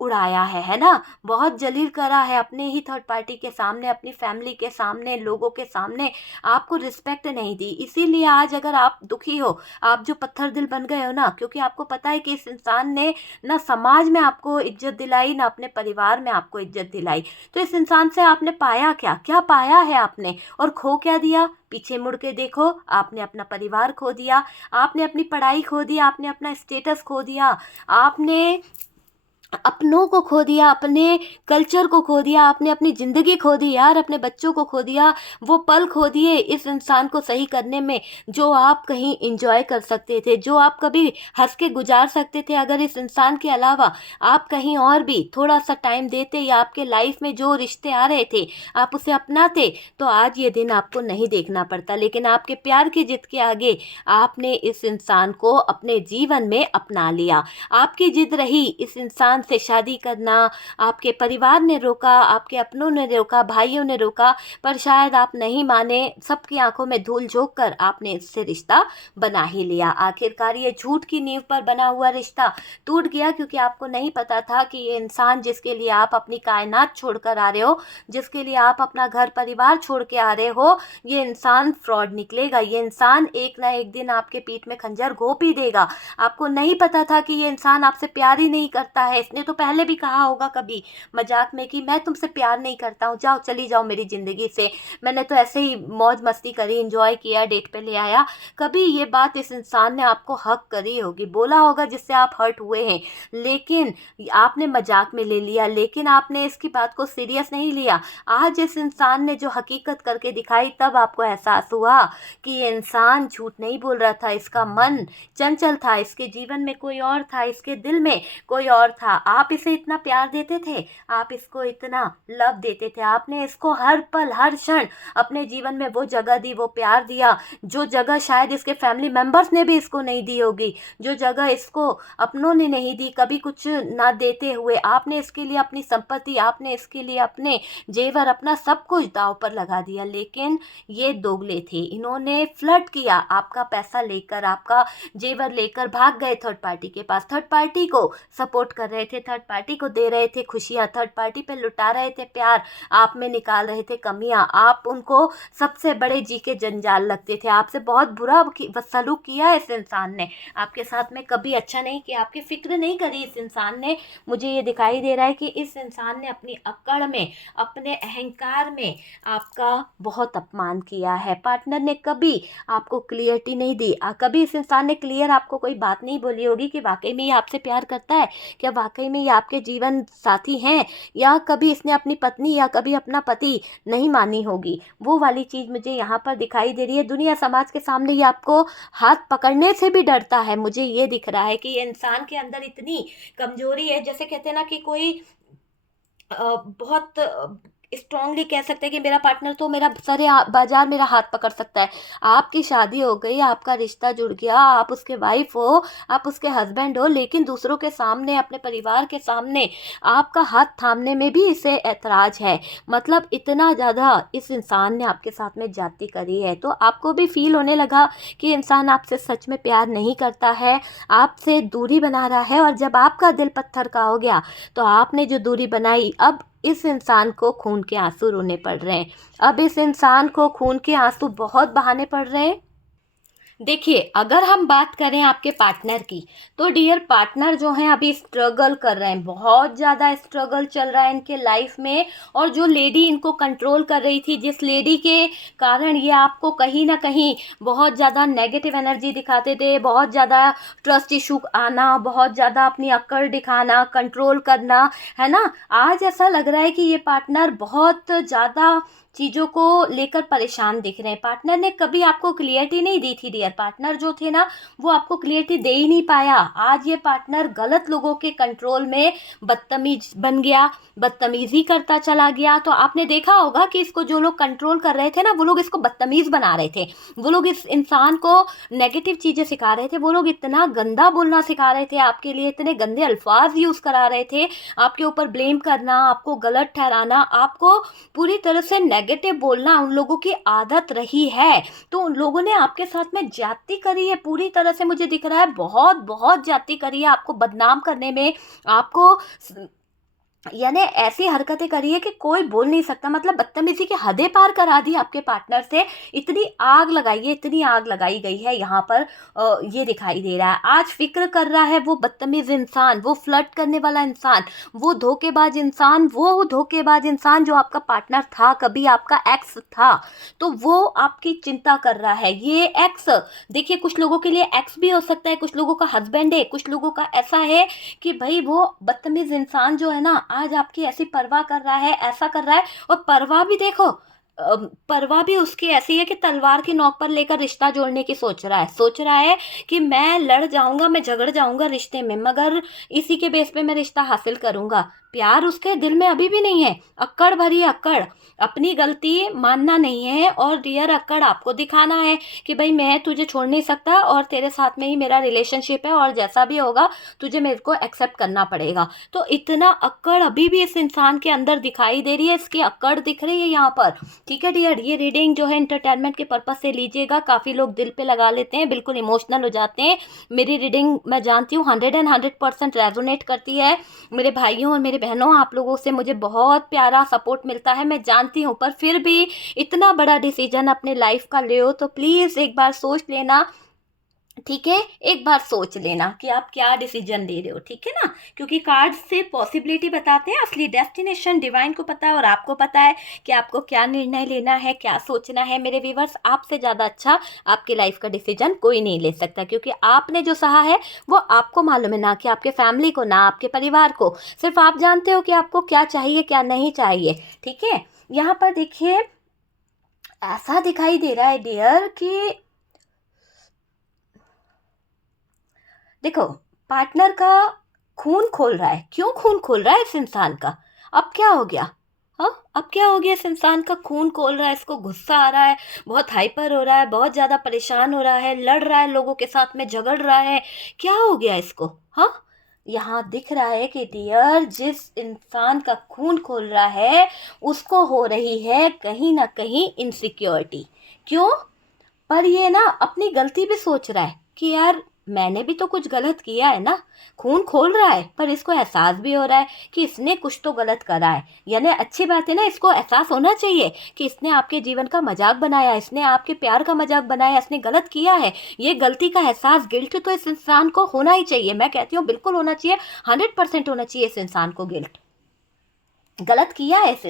उड़ाया है ना। बहुत जलील करा है अपने ही थर्ड पार्टी के सामने, अपनी फैमिली के सामने, लोगों के सामने आपको रिस्पेक्ट नहीं दी। इसीलिए आज अगर आप दुखी हो, आप जो पत्थर दिल बन गए हो ना, क्योंकि आपको पता है कि इस इंसान ने ना समाज में आपको इज्जत दिलाई, ना अपने परिवार में आपको इज्जत दिलाई। तो इस इंसान से आपने पाया क्या, क्या पाया है आपने, और खो क्या दिया? पीछे मुड़ के देखो, आपने अपना परिवार खो दिया, आपने अपनी पढ़ाई खो दी, आपने अपना स्टेटस खो दिया, आपने अपनों को खो दिया, अपने कल्चर को खो दिया, आपने अपनी ज़िंदगी खो दी यार, अपने बच्चों को खो दिया, वो पल खो दिए इस इंसान को सही करने में जो आप कहीं एंजॉय कर सकते थे, जो आप कभी हंस के गुजार सकते थे। अगर इस इंसान के अलावा आप कहीं और भी थोड़ा सा टाइम देते, या आपके लाइफ में जो रिश्ते आ रहे थे आप उसे अपनाते, तो आज ये दिन आपको नहीं देखना पड़ता। लेकिन आपके प्यार की जिद के आगे आपने इस इंसान को अपने जीवन में अपना लिया। आपकी जिद रही इस इंसान से शादी करना, आपके परिवार ने रोका, आपके अपनों ने रोका, भाइयों ने रोका, पर शायद आप नहीं माने। सबकी आंखों में धूल झोंक कर आपने इससे रिश्ता बना ही लिया। आखिरकार ये झूठ की नींव पर बना हुआ रिश्ता टूट गया, क्योंकि आपको नहीं पता था कि ये इंसान जिसके लिए आप अपनी कायनात छोड़कर आ रहे हो, जिसके लिए आप अपना घर परिवार छोड़ के आ रहे हो, ये इंसान फ्रॉड निकलेगा। ये इंसान एक ना एक दिन आपके पीठ में खंजर घोंप ही देगा। आपको नहीं पता था कि ये इंसान आपसे प्यार ही नहीं करता है। इसने तो पहले भी कहा होगा कभी मजाक में कि मैं तुमसे प्यार नहीं करता हूँ, जाओ चली जाओ मेरी ज़िंदगी से, मैंने तो ऐसे ही मौज मस्ती करी, एंजॉय किया, डेट पे ले आया। कभी ये बात इस इंसान ने आपको हक करी होगी, बोला होगा, जिससे आप हर्ट हुए हैं, लेकिन आपने मजाक में ले लिया, लेकिन आपने इसकी बात को सीरियस नहीं लिया। आज इस इंसान ने जो हकीकत करके दिखाई, तब आपको एहसास हुआ कि ये इंसान झूठ नहीं बोल रहा था, इसका मन चंचल था, इसके जीवन में कोई और था, इसके दिल में कोई और था। आप इसे इतना प्यार देते थे, आप इसको इतना लव देते थे, आपने इसको हर पल हर क्षण अपने जीवन में वो जगह दी, वो प्यार दिया जो जगह शायद इसके फैमिली मेम्बर्स ने भी इसको नहीं दी होगी, जो जगह इसको अपनों ने नहीं दी। कभी कुछ ना देते हुए आपने इसके लिए अपनी संपत्ति, आपने इसके लिए अपने जेवर, अपना सब कुछ दांव पर लगा दिया। लेकिन ये दोगले थे, इन्होंने फ्लर्ट किया, आपका पैसा लेकर, आपका जेवर लेकर भाग गए थर्ड पार्टी के पास, थर्ड पार्टी को सपोर्ट कर रहे थे, थर्ड पार्टी को दे रहे थे खुशियाँ, थर्ड पार्टी पे लुटा रहे थे प्यार, आप में निकाल रहे थे कमियाँ, आप उनको सबसे बड़े जी के जंजाल लगते थे। आपसे बहुत बुरा सलूक किया इस इंसान ने, आपके साथ में कभी अच्छा नहीं किया, आपकी फिक्र नहीं करी इस इंसान ने। मुझे ये दिखाई दे रहा है कि इस इंसान ने अपनी अक्कड़ में, अपने अहंकार में आपका बहुत अपमान किया है। पार्टनर ने कभी आपको क्लियरिटी नहीं दी, कभी इस इंसान ने क्लियर आपको कोई बात नहीं बोली होगी कि वाकई में ये आपसे प्यार करता है, क्या वाकई में ये आपके जीवन साथी हैं, या कभी इसने अपनी पत्नी या कभी अपना पति नहीं मानी होगी। वो वाली चीज़ मुझे यहाँ पर दिखाई दे रही है। दुनिया समाज के सामने ये आपको हाथ पकड़ने से भी डरता है। मुझे ये दिख रहा है कि ये इंसान के अंदर इतनी कमजोरी है, जैसे कहते हैं ना कि कोई बहुत स्ट्रांगली कह सकते हैं कि मेरा पार्टनर तो मेरा सारे बाजार मेरा हाथ पकड़ सकता है। आपकी शादी हो गई, आपका रिश्ता जुड़ गया, आप उसके वाइफ हो, आप उसके हस्बैंड हो, लेकिन दूसरों के सामने, अपने परिवार के सामने आपका हाथ थामने में भी इसे ऐतराज़ है। मतलब इतना ज़्यादा इस इंसान ने आपके साथ में ज्यादती करी है। तो आपको भी फील होने लगा कि इंसान आपसे सच में प्यार नहीं करता है, आपसे दूरी बना रहा है। और जब आपका दिल पत्थर का हो गया तो आपने जो दूरी बनाई, अब इस इंसान को खून के आंसू रोने पड़ रहे हैं, अब इस इंसान को खून के आंसू बहुत बहाने पड़ रहे हैं। देखिए, अगर हम बात करें आपके पार्टनर की, तो डियर पार्टनर जो हैं अभी स्ट्रगल कर रहे हैं, बहुत ज़्यादा स्ट्रगल चल रहा है इनके लाइफ में। और जो लेडी इनको कंट्रोल कर रही थी, जिस लेडी के कारण ये आपको कहीं ना कहीं बहुत ज़्यादा नेगेटिव एनर्जी दिखाते थे, बहुत ज़्यादा ट्रस्ट इशू आना, बहुत ज़्यादा अपनी अक्कड़ दिखाना, कंट्रोल करना, है ना, आज ऐसा लग रहा है कि ये पार्टनर बहुत ज़्यादा चीज़ों को लेकर परेशान दिख रहे हैं। पार्टनर ने कभी आपको क्लियरिटी नहीं दी थी डियर। पार्टनर जो थे ना, वो आपको क्लियरिटी दे ही नहीं पाया। आज ये पार्टनर गलत लोगों के कंट्रोल में बदतमीज बन गया, बदतमीजी करता चला गया। तो आपने देखा होगा कि इसको जो लोग कंट्रोल कर रहे थे ना, वो लोग इसको बदतमीज बना रहे थे। वो लोग इस इंसान को नेगेटिव चीज़ें सिखा रहे थे। वो लोग इतना गंदा बोलना सिखा रहे थे आपके लिए, इतने गंदे अल्फाज यूज़ करा रहे थे, आपके ऊपर ब्लेम करना, आपको गलत ठहराना, आपको पूरी तरह से नेगेटिव बोलना उन लोगों की आदत रही है। तो उन लोगों ने आपके साथ में ज्यादती करी है, पूरी तरह से मुझे दिख रहा है बहुत बहुत ज्यादती करी है आपको बदनाम करने में, आपको यानी ऐसी हरकतें करी है कि कोई बोल नहीं सकता। मतलब बदतमीजी की हदें पार करा दी आपके पार्टनर से। इतनी आग लगाई है, इतनी आग लगाई गई है यहाँ पर, ये दिखाई दे रहा है। आज फिक्र कर रहा है वो बदतमीज इंसान, वो फ्लर्ट करने वाला इंसान, वो धोखेबाज इंसान, वो धोखेबाज इंसान जो आपका पार्टनर था, कभी आपका एक्स था, तो वो आपकी चिंता कर रहा है। ये एक्स, देखिए कुछ लोगों के लिए एक्स भी हो सकता है, कुछ लोगों का हस्बैंड है, कुछ लोगों का ऐसा है कि भाई वो बदतमीज इंसान जो है ना, आज आपकी ऐसी परवाह कर रहा है, ऐसा कर रहा है। और परवाह भी देखो, परवाह भी उसकी ऐसी है कि तलवार की नोक पर लेकर रिश्ता जोड़ने की सोच रहा है कि मैं लड़ जाऊंगा, मैं झगड़ जाऊंगा रिश्ते में, मगर इसी के बेस पे मैं रिश्ता हासिल करूंगा। प्यार उसके दिल में अभी भी नहीं है, अक्कड़ भरी अक्कड़, अपनी गलती मानना नहीं है और डियर अक्कड़ आपको दिखाना है कि भाई मैं तुझे छोड़ नहीं सकता और तेरे साथ में ही मेरा रिलेशनशिप है और जैसा भी होगा तुझे मेरे को एक्सेप्ट करना पड़ेगा। तो इतना अक्कड़ अभी भी इस इंसान के अंदर दिखाई दे रही है, इसकी अक्कड़ दिख रही है यहाँ पर। ठीक है डियर, ये रीडिंग जो है एंटरटेनमेंट के पर्पज से लीजिएगा। काफ़ी लोग दिल पे लगा लेते हैं, बिल्कुल इमोशनल हो जाते हैं। मेरी रीडिंग मैं जानती हूँ 100% रेजोनेट करती है। मेरे भाइयों और मेरे बहनों, आप लोगों से मुझे बहुत प्यारा सपोर्ट मिलता है, मैं जानती हूँ। पर फिर भी इतना बड़ा डिसीजन अपने लाइफ का ले हो तो प्लीज़ एक बार सोच लेना, ठीक है। एक बार सोच लेना कि आप क्या डिसीजन ले रहे हो, ठीक है ना। क्योंकि कार्ड से पॉसिबिलिटी बताते हैं, असली डेस्टिनेशन डिवाइन को पता है और आपको पता है कि आपको क्या निर्णय लेना है, क्या सोचना है। मेरे व्यूवर्स, आपसे ज़्यादा अच्छा आपकी लाइफ का डिसीजन कोई नहीं ले सकता, क्योंकि आपने जो सहा है वो आपको मालूम है, ना कि आपके फैमिली को, ना आपके परिवार को। सिर्फ आप जानते हो कि आपको क्या चाहिए, क्या नहीं चाहिए, ठीक है। यहाँ पर देखिए, ऐसा दिखाई दे रहा है डियर कि देखो, पार्टनर का खून खोल रहा है। क्यों खून खोल रहा है इस इंसान का? अब क्या हो गया? हाँ, अब क्या हो गया? इस इंसान का खून खोल रहा है, इसको गुस्सा आ रहा है, बहुत हाइपर हो रहा है, बहुत ज़्यादा परेशान हो रहा है, लड़ रहा है, लोगों के साथ में झगड़ रहा है। क्या हो गया इसको? हाँ, यहाँ दिख रहा है कि डियर, जिस इंसान का खून खोल रहा है उसको हो रही है कहीं ना कहीं इनसिक्योरिटी। क्यों? पर ये ना अपनी गलती भी सोच रहा है कि यार मैंने भी तो कुछ गलत किया है ना। खून खोल रहा है पर इसको एहसास भी हो रहा है कि इसने कुछ तो गलत करा है। यानी अच्छी बात है ना, इसको एहसास होना चाहिए कि इसने आपके जीवन का मजाक बनाया, इसने आपके प्यार का मजाक बनाया, इसने गलत किया है। ये गलती का एहसास, गिल्ट तो इस इंसान को होना ही चाहिए। मैं कहती हूँ बिल्कुल होना चाहिए, 100% होना चाहिए इस इंसान को गिल्ट। गलत किया है इस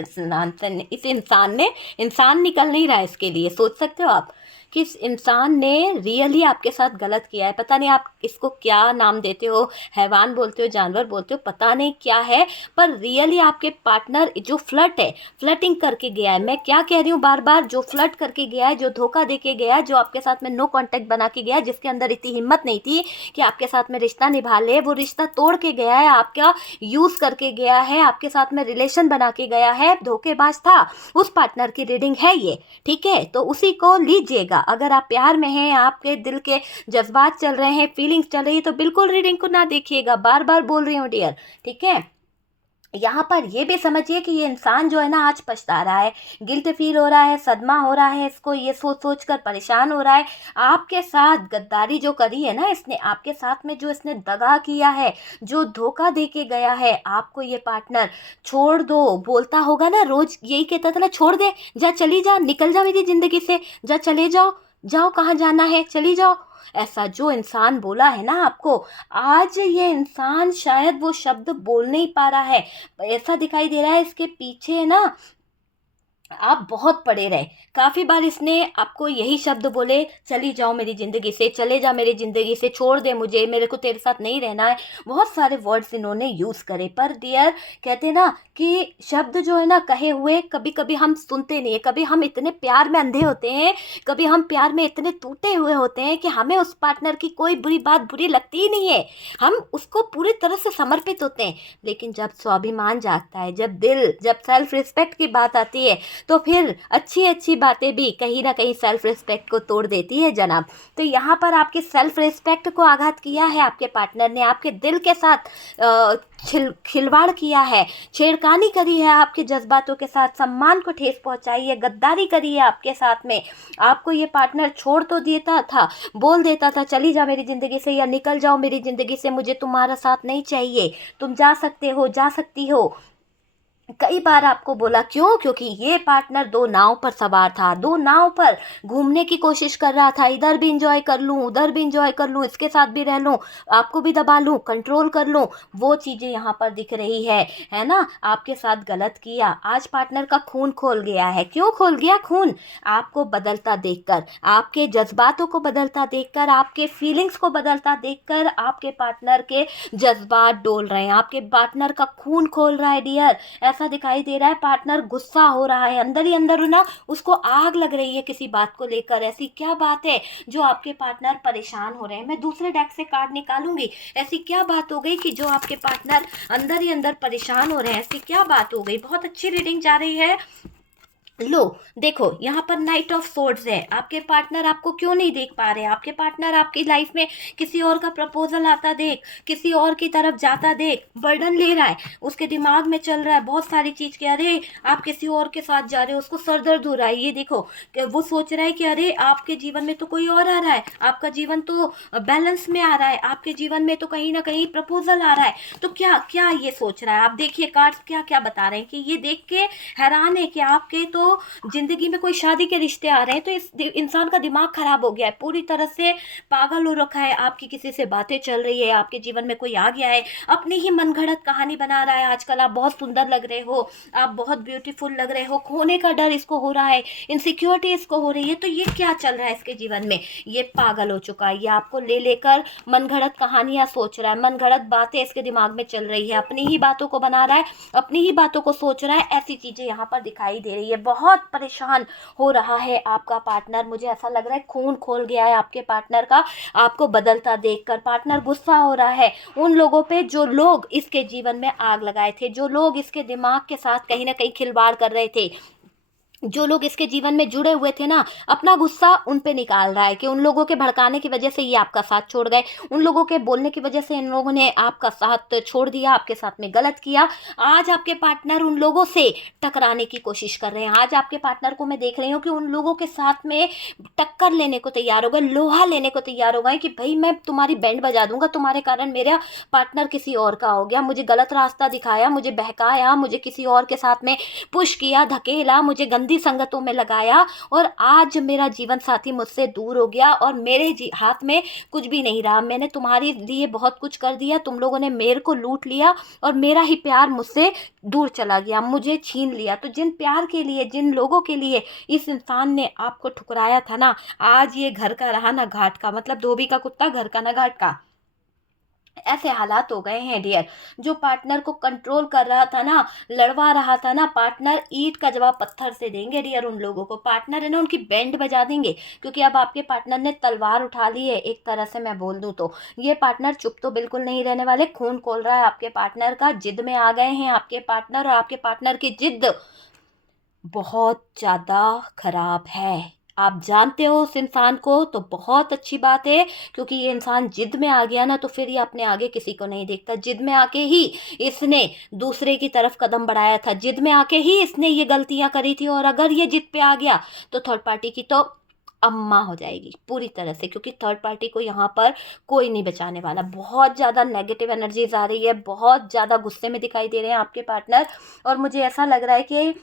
इंसान ने। इंसान निकल नहीं रहा है इसके लिए। सोच सकते हो आप कि इस इंसान ने रियली आपके साथ गलत किया है। पता नहीं आप इसको क्या नाम देते हो, हैवान बोलते हो, जानवर बोलते हो, पता नहीं क्या है, पर रियली आपके पार्टनर जो फ्लर्ट है, फ्लर्टिंग करके गया है। मैं क्या कह रही हूँ बार बार, जो फ्लर्ट करके गया है, जो धोखा दे के गया है, जो आपके साथ में नो कांटेक्ट बना के गया है, जिसके अंदर इतनी हिम्मत नहीं थी कि आपके साथ में रिश्ता निभा ले, वो रिश्ता तोड़ के गया है, आपका यूज़ करके गया है, आपके साथ में रिलेशन बना के गया है, धोखेबाज था। उस पार्टनर की रीडिंग है ये, ठीक है। तो उसी को लीजिएगा। अगर आप प्यार में हैं, आपके दिल के जज्बात चल रहे हैं, फीलिंग्स चल रही है, तो बिल्कुल रीडिंग को ना देखिएगा। बार बार बोल रही हूँ डियर, ठीक है। यहाँ पर ये भी समझिए कि ये इंसान जो है ना आज पछता रहा है, गिल्ट फील हो रहा है, सदमा हो रहा है, इसको ये सोच सोच कर परेशान हो रहा है। आपके साथ गद्दारी जो करी है ना इसने, आपके साथ में जो इसने दगा किया है, जो धोखा दे के गया है आपको ये पार्टनर, छोड़ दो बोलता होगा ना, रोज यही कहता था ना, छोड़ दे, जा, चली जा, निकल जा मेरी जिंदगी से, जा, चले जाओ, जाओ, कहाँ जाना है, चली जाओ। ऐसा जो इंसान बोला है ना आपको, आज ये इंसान शायद वो शब्द बोल नहीं पा रहा है। ऐसा दिखाई दे रहा है इसके पीछे ना आप बहुत पड़े रहे। काफ़ी बार इसने आपको यही शब्द बोले, चली जाओ मेरी ज़िंदगी से, चले जा मेरी ज़िंदगी से, छोड़ दे मुझे, मेरे को तेरे साथ नहीं रहना है। बहुत सारे वर्ड्स इन्होंने यूज़ करे, पर डियर कहते ना कि शब्द जो है ना कहे हुए कभी कभी हम सुनते नहीं है। कभी हम इतने प्यार में अंधे होते हैं, कभी हम प्यार में इतने टूटे हुए होते हैं कि हमें उस पार्टनर की कोई बुरी बात बुरी लगती ही नहीं है। हम उसको पूरी तरह से समर्पित होते हैं। लेकिन जब स्वाभिमान जागता है, जब दिल, जब सेल्फ रिस्पेक्ट की बात आती है, तो फिर अच्छी अच्छी बातें भी कहीं ना कहीं सेल्फ रिस्पेक्ट को तोड़ देती है जनाब। तो यहाँ पर आपके सेल्फ रिस्पेक्ट को आघात किया है आपके पार्टनर ने, आपके दिल के साथ खिलवाड़ किया है, छेड़खानी करी है आपके जज्बातों के साथ, सम्मान को ठेस पहुंचाई है, गद्दारी करी है आपके साथ में। आपको ये पार्टनर छोड़ तो देता था, बोल देता था चली जा मेरी ज़िंदगी से या निकल जाओ मेरी ज़िंदगी से, मुझे तुम्हारा साथ नहीं चाहिए, तुम जा सकते हो, जा सकती हो। कई बार आपको बोला, क्यों? क्योंकि ये पार्टनर दो नाव पर सवार था, दो नाव पर घूमने की कोशिश कर रहा था, इधर भी इंजॉय कर लूँ, उधर भी इंजॉय कर लूँ, इसके साथ भी रह लूँ, आपको भी दबा लूँ, कंट्रोल कर लूँ। वो चीज़ें यहाँ पर दिख रही है ना? आपके साथ गलत किया। आज पार्टनर का खून खोल गया है। क्यों खोल गया खून? आपको बदलता देखकर, आपके जज्बातों को बदलता देखकर, आपके फीलिंग्स को बदलता देखकर आपके पार्टनर के जज्बात डोल रहे हैं, आपके पार्टनर का खून खोल रहा है डियर। ऐसा दिखाई दे रहा है पार्टनर गुस्सा हो रहा है, अंदर ही अंदर ना उसको आग लग रही है किसी बात को लेकर। ऐसी क्या बात है जो आपके पार्टनर परेशान हो रहे हैं? मैं दूसरे डेक से कार्ड निकालूंगी। ऐसी क्या बात हो गई कि जो आपके पार्टनर अंदर ही अंदर परेशान हो रहे हैं? ऐसी क्या बात हो गई? बहुत अच्छी रीडिंग जा रही है। लो, देखो यहाँ पर नाइट ऑफ सोर्ड्स है। आपके पार्टनर आपको क्यों नहीं देख पा रहे? आपके पार्टनर आपकी लाइफ में किसी और का प्रपोजल आता देख, किसी और की तरफ जाता देख, बर्डन ले रहा है, उसके दिमाग में चल रहा है बहुत सारी चीज कि अरे आप किसी और के साथ जा रहे हो, उसको सर दर्द हो रहा है। ये देखो कि वो सोच रहा है कि अरे आपके जीवन में तो कोई और आ रहा है, आपका जीवन तो बैलेंस में आ रहा है, आपके जीवन में तो कहीं ना कहीं प्रपोजल आ रहा है। तो क्या क्या ये सोच रहा है? आप देखिए कार्ड्स क्या क्या बता रहे हैं कि ये देख के हैरान है कि आपके तो जिंदगी में कोई शादी के रिश्ते आ रहे हैं, तो इस इंसान का दिमाग खराब हो गया है, पूरी तरह से पागल हो रखा है। आपकी किसी से बातें चल रही है, आपके जीवन में कोई आ गया है, अपनी ही मनगढ़ंत कहानी बना रहा है। आजकल आप बहुत सुंदर लग रहे हो, आप बहुत ब्यूटीफुल लग रहे हो, खोने का डर इसको हो रहा है, इनसिक्योरिटी इसको हो रही है। तो ये क्या चल रहा है इसके जीवन में? ये पागल हो चुका है, ये आपको ले लेकर मनगढ़ंत कहानियां सोच रहा है, मनगढ़ंत बातें इसके दिमाग में चल रही है, अपनी ही बातों को बना रहा है, अपनी ही बातों को सोच रहा है। ऐसी चीजें यहाँ पर दिखाई दे रही है। बहुत परेशान हो रहा है आपका पार्टनर। मुझे ऐसा लग रहा है खून खोल गया है आपके पार्टनर का, आपको बदलता देखकर। पार्टनर गुस्सा हो रहा है उन लोगों पे जो लोग इसके जीवन में आग लगाए थे, जो लोग इसके दिमाग के साथ कहीं ना कहीं खिलवाड़ कर रहे थे, जो लोग इसके जीवन में जुड़े हुए थे ना। अपना गुस्सा उन पे निकाल रहा है कि उन लोगों के भड़काने की वजह से ये आपका साथ छोड़ गए, उन लोगों के बोलने की वजह से इन लोगों ने आपका साथ छोड़ दिया, आपके साथ में गलत किया। आज आपके पार्टनर उन लोगों से टकराने की कोशिश कर रहे हैं। आज आपके पार्टनर को मैं देख रही हूँ कि उन लोगों के साथ में टक्कर लेने को तैयार हो गए, लोहा लेने को तैयार हो गए कि भाई मैं तुम्हारी बैंड बजा दूंगा, तुम्हारे कारण मेरा पार्टनर किसी और का हो गया, मुझे गलत रास्ता दिखाया, मुझे बहकाया, मुझे किसी और के साथ में पुश किया, धकेला, मुझे गंदी संगतों में लगाया, और आज मेरा जीवन साथी मुझसे दूर हो गया और मेरे हाथ में कुछ भी नहीं रहा। मैंने तुम्हारे लिए बहुत कुछ कर दिया, तुम लोगों ने मेरे को लूट लिया और मेरा ही प्यार मुझसे दूर चला गया, मुझे छीन लिया। तो जिन प्यार के लिए, जिन लोगों के लिए इस इंसान ने आपको ठुकराया था ना, आज ये घर का रहा ना घाट का, मतलब धोबी का कुत्ता घर का ना घाट का। ऐसे हालात हो गए हैं डियर। जो पार्टनर को कंट्रोल कर रहा था ना, लड़वा रहा था ना, पार्टनर ईंट का जवाब पत्थर से देंगे डियर। उन लोगों को पार्टनर है ना उनकी बैंड बजा देंगे, क्योंकि अब आपके पार्टनर ने तलवार उठा ली है। एक तरह से मैं बोल दूं तो ये पार्टनर चुप तो बिल्कुल नहीं रहने वाले। खून खोल रहा है आपके पार्टनर का, जिद में आ गए हैं आपके पार्टनर, और आपके पार्टनर की जिद बहुत ज़्यादा खराब है। आप जानते हो उस इंसान को तो बहुत अच्छी बात है, क्योंकि ये इंसान जिद में आ गया ना तो फिर ये अपने आगे किसी को नहीं देखता। जिद में आके ही इसने दूसरे की तरफ कदम बढ़ाया था, जिद में आके ही इसने ये गलतियां करी थी। और अगर ये जिद पे आ गया तो थर्ड पार्टी की तो अम्मा हो जाएगी पूरी तरह से, क्योंकि थर्ड पार्टी को यहाँ पर कोई नहीं बचाने वाला। बहुत ज़्यादा नेगेटिव एनर्जीज आ रही है, बहुत ज़्यादा गुस्से में दिखाई दे रहे हैं आपके पार्टनर। और मुझे ऐसा लग रहा है कि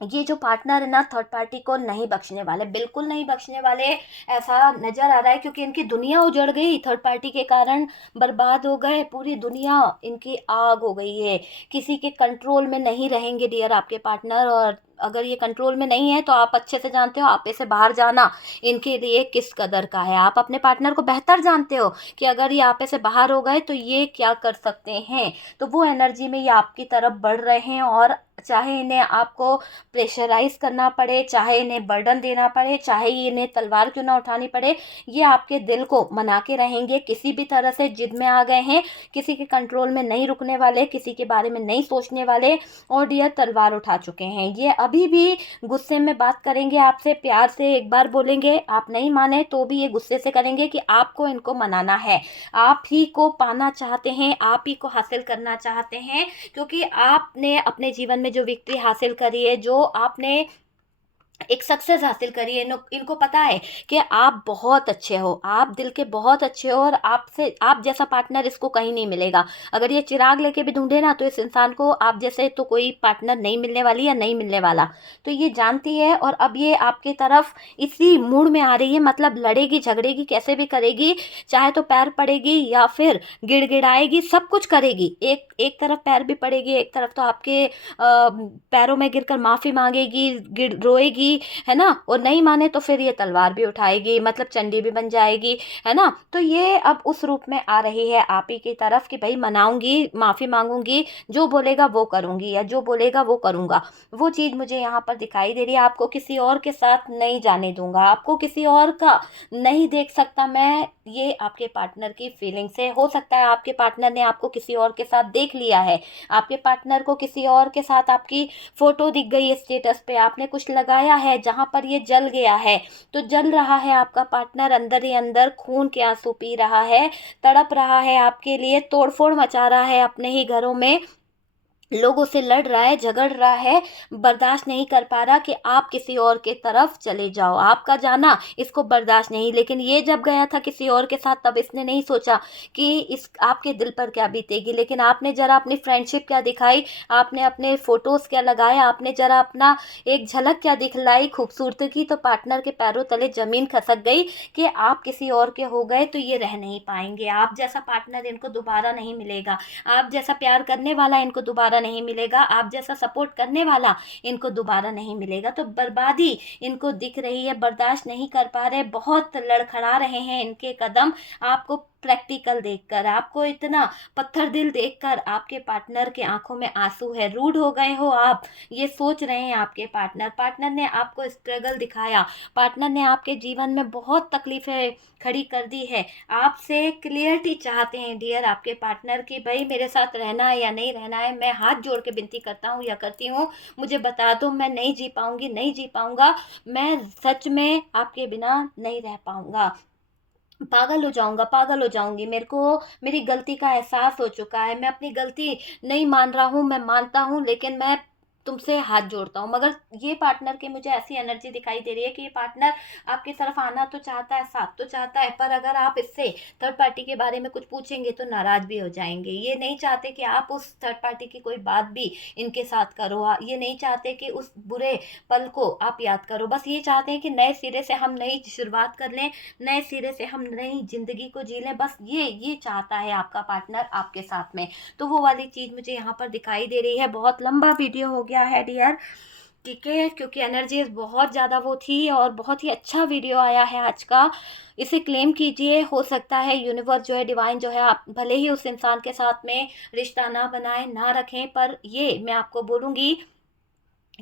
ये जो पार्टनर है ना, थर्ड पार्टी को नहीं बख्शने वाले, बिल्कुल नहीं बख्शने वाले, ऐसा नज़र आ रहा है। क्योंकि इनकी दुनिया उजड़ गई थर्ड पार्टी के कारण, बर्बाद हो गए, पूरी दुनिया इनकी आग हो गई है। किसी के कंट्रोल में नहीं रहेंगे डियर आपके पार्टनर। और अगर ये कंट्रोल में नहीं है तो आप अच्छे से जानते हो आपे से बाहर जाना इनके लिए किस कदर का है। आप अपने पार्टनर को बेहतर जानते हो कि अगर ये आपे से बाहर हो गए तो ये क्या कर सकते हैं। तो वो एनर्जी में ये आपकी तरफ बढ़ रहे हैं। और चाहे इन्हें आपको प्रेशराइज करना पड़े, चाहे इन्हें बर्डन देना पड़े, चाहे इन्हें तलवार क्यों ना उठानी पड़े, ये आपके दिल को मना के रहेंगे। किसी भी तरह से जिद में आ गए हैं, किसी के कंट्रोल में नहीं रुकने वाले, किसी के बारे में नहीं सोचने वाले, और डियर तलवार उठा चुके हैं। ये अभी भी गुस्से में बात करेंगे आपसे, प्यार से एक बार बोलेंगे, आप नहीं माने तो भी ये गुस्से से करेंगे कि आपको इनको मनाना है, आप ही को पाना चाहते हैं, आप ही को हासिल करना चाहते हैं। क्योंकि आपने अपने जीवन में जो विक्ट्री हासिल करी है, जो आपने एक सक्सेस हासिल करी है, इनको पता है कि आप बहुत अच्छे हो, आप दिल के बहुत अच्छे हो, और आपसे आप जैसा पार्टनर इसको कहीं नहीं मिलेगा। अगर ये चिराग लेके भी ढूंढे ना तो इस इंसान को आप जैसे तो कोई पार्टनर नहीं मिलने वाली या नहीं मिलने वाला। तो ये जानती है, और अब ये आपकी तरफ इसी मूड में आ रही है। मतलब लड़ेगी झगड़ेगी कैसे भी करेगी, चाहे तो पैर पड़ेगी या फिर गिड़गिड़ाएगी, सब कुछ करेगी। एक एक तरफ पैर भी पड़ेगी, एक तरफ तो आपके पैरों में गिरकर माफ़ी मांगेगी, गिर रोएगी, है ना। और नहीं माने तो फिर ये तलवार भी उठाएगी, मतलब चंडी भी बन जाएगी, है ना। तो ये अब उस रूप में आ रही है आप ही की तरफ कि भाई मनाऊंगी, माफ़ी मांगूंगी, जो बोलेगा वो करूंगी, या जो बोलेगा वो करूंगा। वो चीज़ मुझे यहाँ पर दिखाई दे रही है। आपको किसी और के साथ नहीं जाने दूंगा, आपको किसी और का नहीं देख सकता मैं। ये आपके पार्टनर की फीलिंग्स है। हो सकता है आपके पार्टनर ने आपको किसी और के साथ देख लिया है, आपके पार्टनर को किसी और के साथ आपकी फोटो दिख गई स्टेटस पे, आपने कुछ लगाया है जहां पर ये जल गया है। तो जल रहा है आपका पार्टनर, अंदर ही अंदर खून के आंसू पी रहा है, तड़प रहा है आपके लिए, तोड़फोड़ मचा रहा है अपने ही घरों में, लोगों से लड़ रहा है, झगड़ रहा है, बर्दाश्त नहीं कर पा रहा कि आप किसी और के तरफ चले जाओ। आपका जाना इसको बर्दाश्त नहीं। लेकिन ये जब गया था किसी और के साथ, तब इसने नहीं सोचा कि इस आपके दिल पर क्या बीतेगी। लेकिन आपने ज़रा अपनी फ्रेंडशिप क्या दिखाई, आपने अपने फ़ोटोज़ क्या लगाया, आपने ज़रा अपना एक झलक क्या दिखलाई खूबसूरती की, तो पार्टनर के पैरों तले ज़मीन खसक गई कि आप किसी और के हो गए तो ये रह नहीं पाएंगे। आप जैसा पार्टनर इनको दोबारा नहीं मिलेगा, आप जैसा प्यार करने वाला इनको दोबारा नहीं मिलेगा, आप जैसा सपोर्ट करने वाला इनको दोबारा नहीं मिलेगा। तो बर्बादी इनको दिख रही है, बर्दाश्त नहीं कर पा रहे, बहुत लड़खड़ा रहे हैं इनके कदम। आपको प्रैक्टिकल देखकर, आपको इतना पत्थर दिल देखकर आपके पार्टनर के आंखों में आंसू है। रूड हो गए हो आप, ये सोच रहे हैं आपके पार्टनर। पार्टनर ने आपको स्ट्रगल दिखाया, पार्टनर ने आपके जीवन में बहुत तकलीफें खड़ी कर दी है। आपसे क्लियरिटी चाहते हैं डियर आपके पार्टनर की, भाई मेरे साथ रहना है या नहीं रहना है। मैं हाथ जोड़ के विनती करता हूँ या करती हूँ, मुझे बता दो, मैं नहीं जी पाऊंगी, नहीं जी पाऊंगा, मैं सच में आपके बिना नहीं रह पाऊंगा, पागल हो जाऊंगा, पागल हो जाऊंगी। मेरे को मेरी गलती का एहसास हो चुका है, मैं अपनी गलती नहीं मान रहा हूँ, मैं मानता हूँ, लेकिन मैं तुमसे हाथ जोड़ता हूँ। मगर ये पार्टनर की मुझे ऐसी एनर्जी दिखाई दे रही है कि ये पार्टनर आपकी तरफ आना तो चाहता है, साथ तो चाहता है, पर अगर आप इससे थर्ड पार्टी के बारे में कुछ पूछेंगे तो नाराज भी हो जाएंगे। ये नहीं चाहते कि आप उस थर्ड पार्टी की कोई बात भी इनके साथ करो, ये नहीं चाहते कि उस बुरे पल को आप याद करो। बस ये चाहते हैं कि नए सिरे से हम नई शुरुआत कर लें, नए सिरे से हम नई जिंदगी को जी लें। बस ये चाहता है आपका पार्टनर आपके साथ में। तो वो वाली चीज़ मुझे यहाँ पर दिखाई दे रही है। बहुत लंबा वीडियो हो गया है डियर, ठीक है, क्योंकि एनर्जी बहुत ज़्यादा वो थी, और बहुत ही अच्छा वीडियो आया है आज का। इसे क्लेम कीजिए। हो सकता है यूनिवर्स जो है, डिवाइन जो है, आप भले ही उस इंसान के साथ में रिश्ता ना बनाए, ना रखें, पर ये मैं आपको बोलूँगी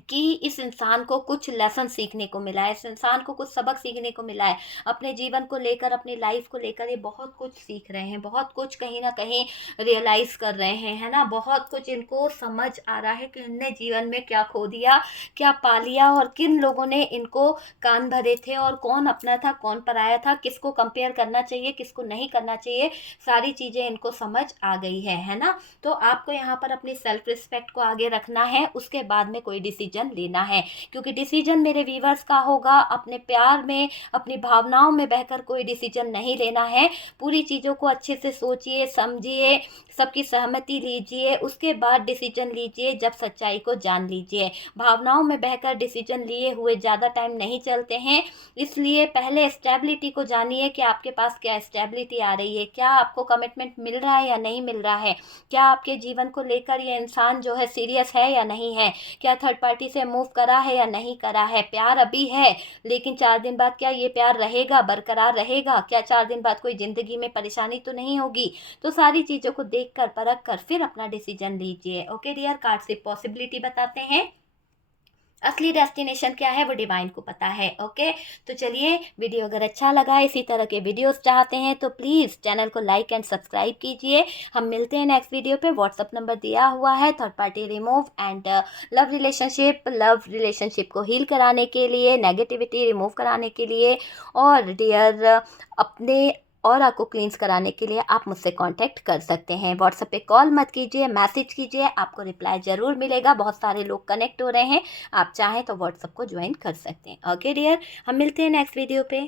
कि इस इंसान को कुछ लेसन सीखने को मिला है, इस इंसान को कुछ सबक सीखने को मिला है। अपने जीवन को लेकर, अपनी लाइफ को लेकर ये बहुत कुछ सीख रहे हैं, बहुत कुछ कहीं ना कहीं रियलाइज कर रहे हैं, है ना। बहुत कुछ इनको समझ आ रहा है कि इनने जीवन में क्या खो दिया, क्या पा लिया, और किन लोगों ने इनको कान भरे थे, और कौन अपना था कौन पराया था, किसको कंपेयर करना चाहिए किसको नहीं करना चाहिए। सारी चीज़ें इनको समझ आ गई है ना। तो आपको यहाँ पर अपनी सेल्फ रिस्पेक्ट को आगे रखना है, उसके बाद में कोई डिसीजन डिसीजन लेना है, क्योंकि डिसीजन मेरे व्यूवर्स का होगा। अपने प्यार में, अपनी भावनाओं में बहकर कोई डिसीजन नहीं लेना है। पूरी चीज़ों को अच्छे से सोचिए, समझिए, सबकी सहमति लीजिए, उसके बाद डिसीजन लीजिए। जब सच्चाई को जान लीजिए, भावनाओं में बहकर डिसीजन लिए हुए ज़्यादा टाइम नहीं चलते हैं। इसलिए पहले स्टेबिलिटी को जानिए कि आपके पास क्या स्टेबिलिटी आ रही है, क्या आपको कमिटमेंट मिल रहा है या नहीं मिल रहा है, क्या आपके जीवन को लेकर ये इंसान जो है सीरियस है या नहीं है, क्या थर्ड पार्टी से मूव करा है या नहीं करा है, प्यार अभी है लेकिन 4 दिन बाद क्या ये प्यार रहेगा, बरकरार रहेगा, क्या 4 दिन बाद कोई ज़िंदगी में परेशानी तो नहीं होगी। तो सारी चीज़ों को देख कर, परख कर फिर अपना डिसीजन लीजिए। ओके डियर, कार्ड से पॉसिबिलिटी बताते हैं। असली डेस्टिनेशन क्या है वो डिवाइन को पता है। ओके, तो चलिए, वीडियो अगर अच्छा लगा, इसी तरह के वीडियोस चाहते हैं तो प्लीज़ चैनल को लाइक एंड सब्सक्राइब कीजिए। हम मिलते हैं नेक्स्ट वीडियो पे। व्हाट्सअप नंबर दिया हुआ है, third party remove and love relationship को हील कराने के लिए, नेगेटिविटी रिमूव कराने के लिए, और डियर अपने ऑरा को क्लींस कराने के लिए आप मुझसे कांटेक्ट कर सकते हैं। व्हाट्सएप पे कॉल मत कीजिए, मैसेज कीजिए, आपको रिप्लाई ज़रूर मिलेगा। बहुत सारे लोग कनेक्ट हो रहे हैं, आप चाहें तो व्हाट्सएप को ज्वाइन कर सकते हैं। ओके डियर, हम मिलते हैं नेक्स्ट वीडियो पे।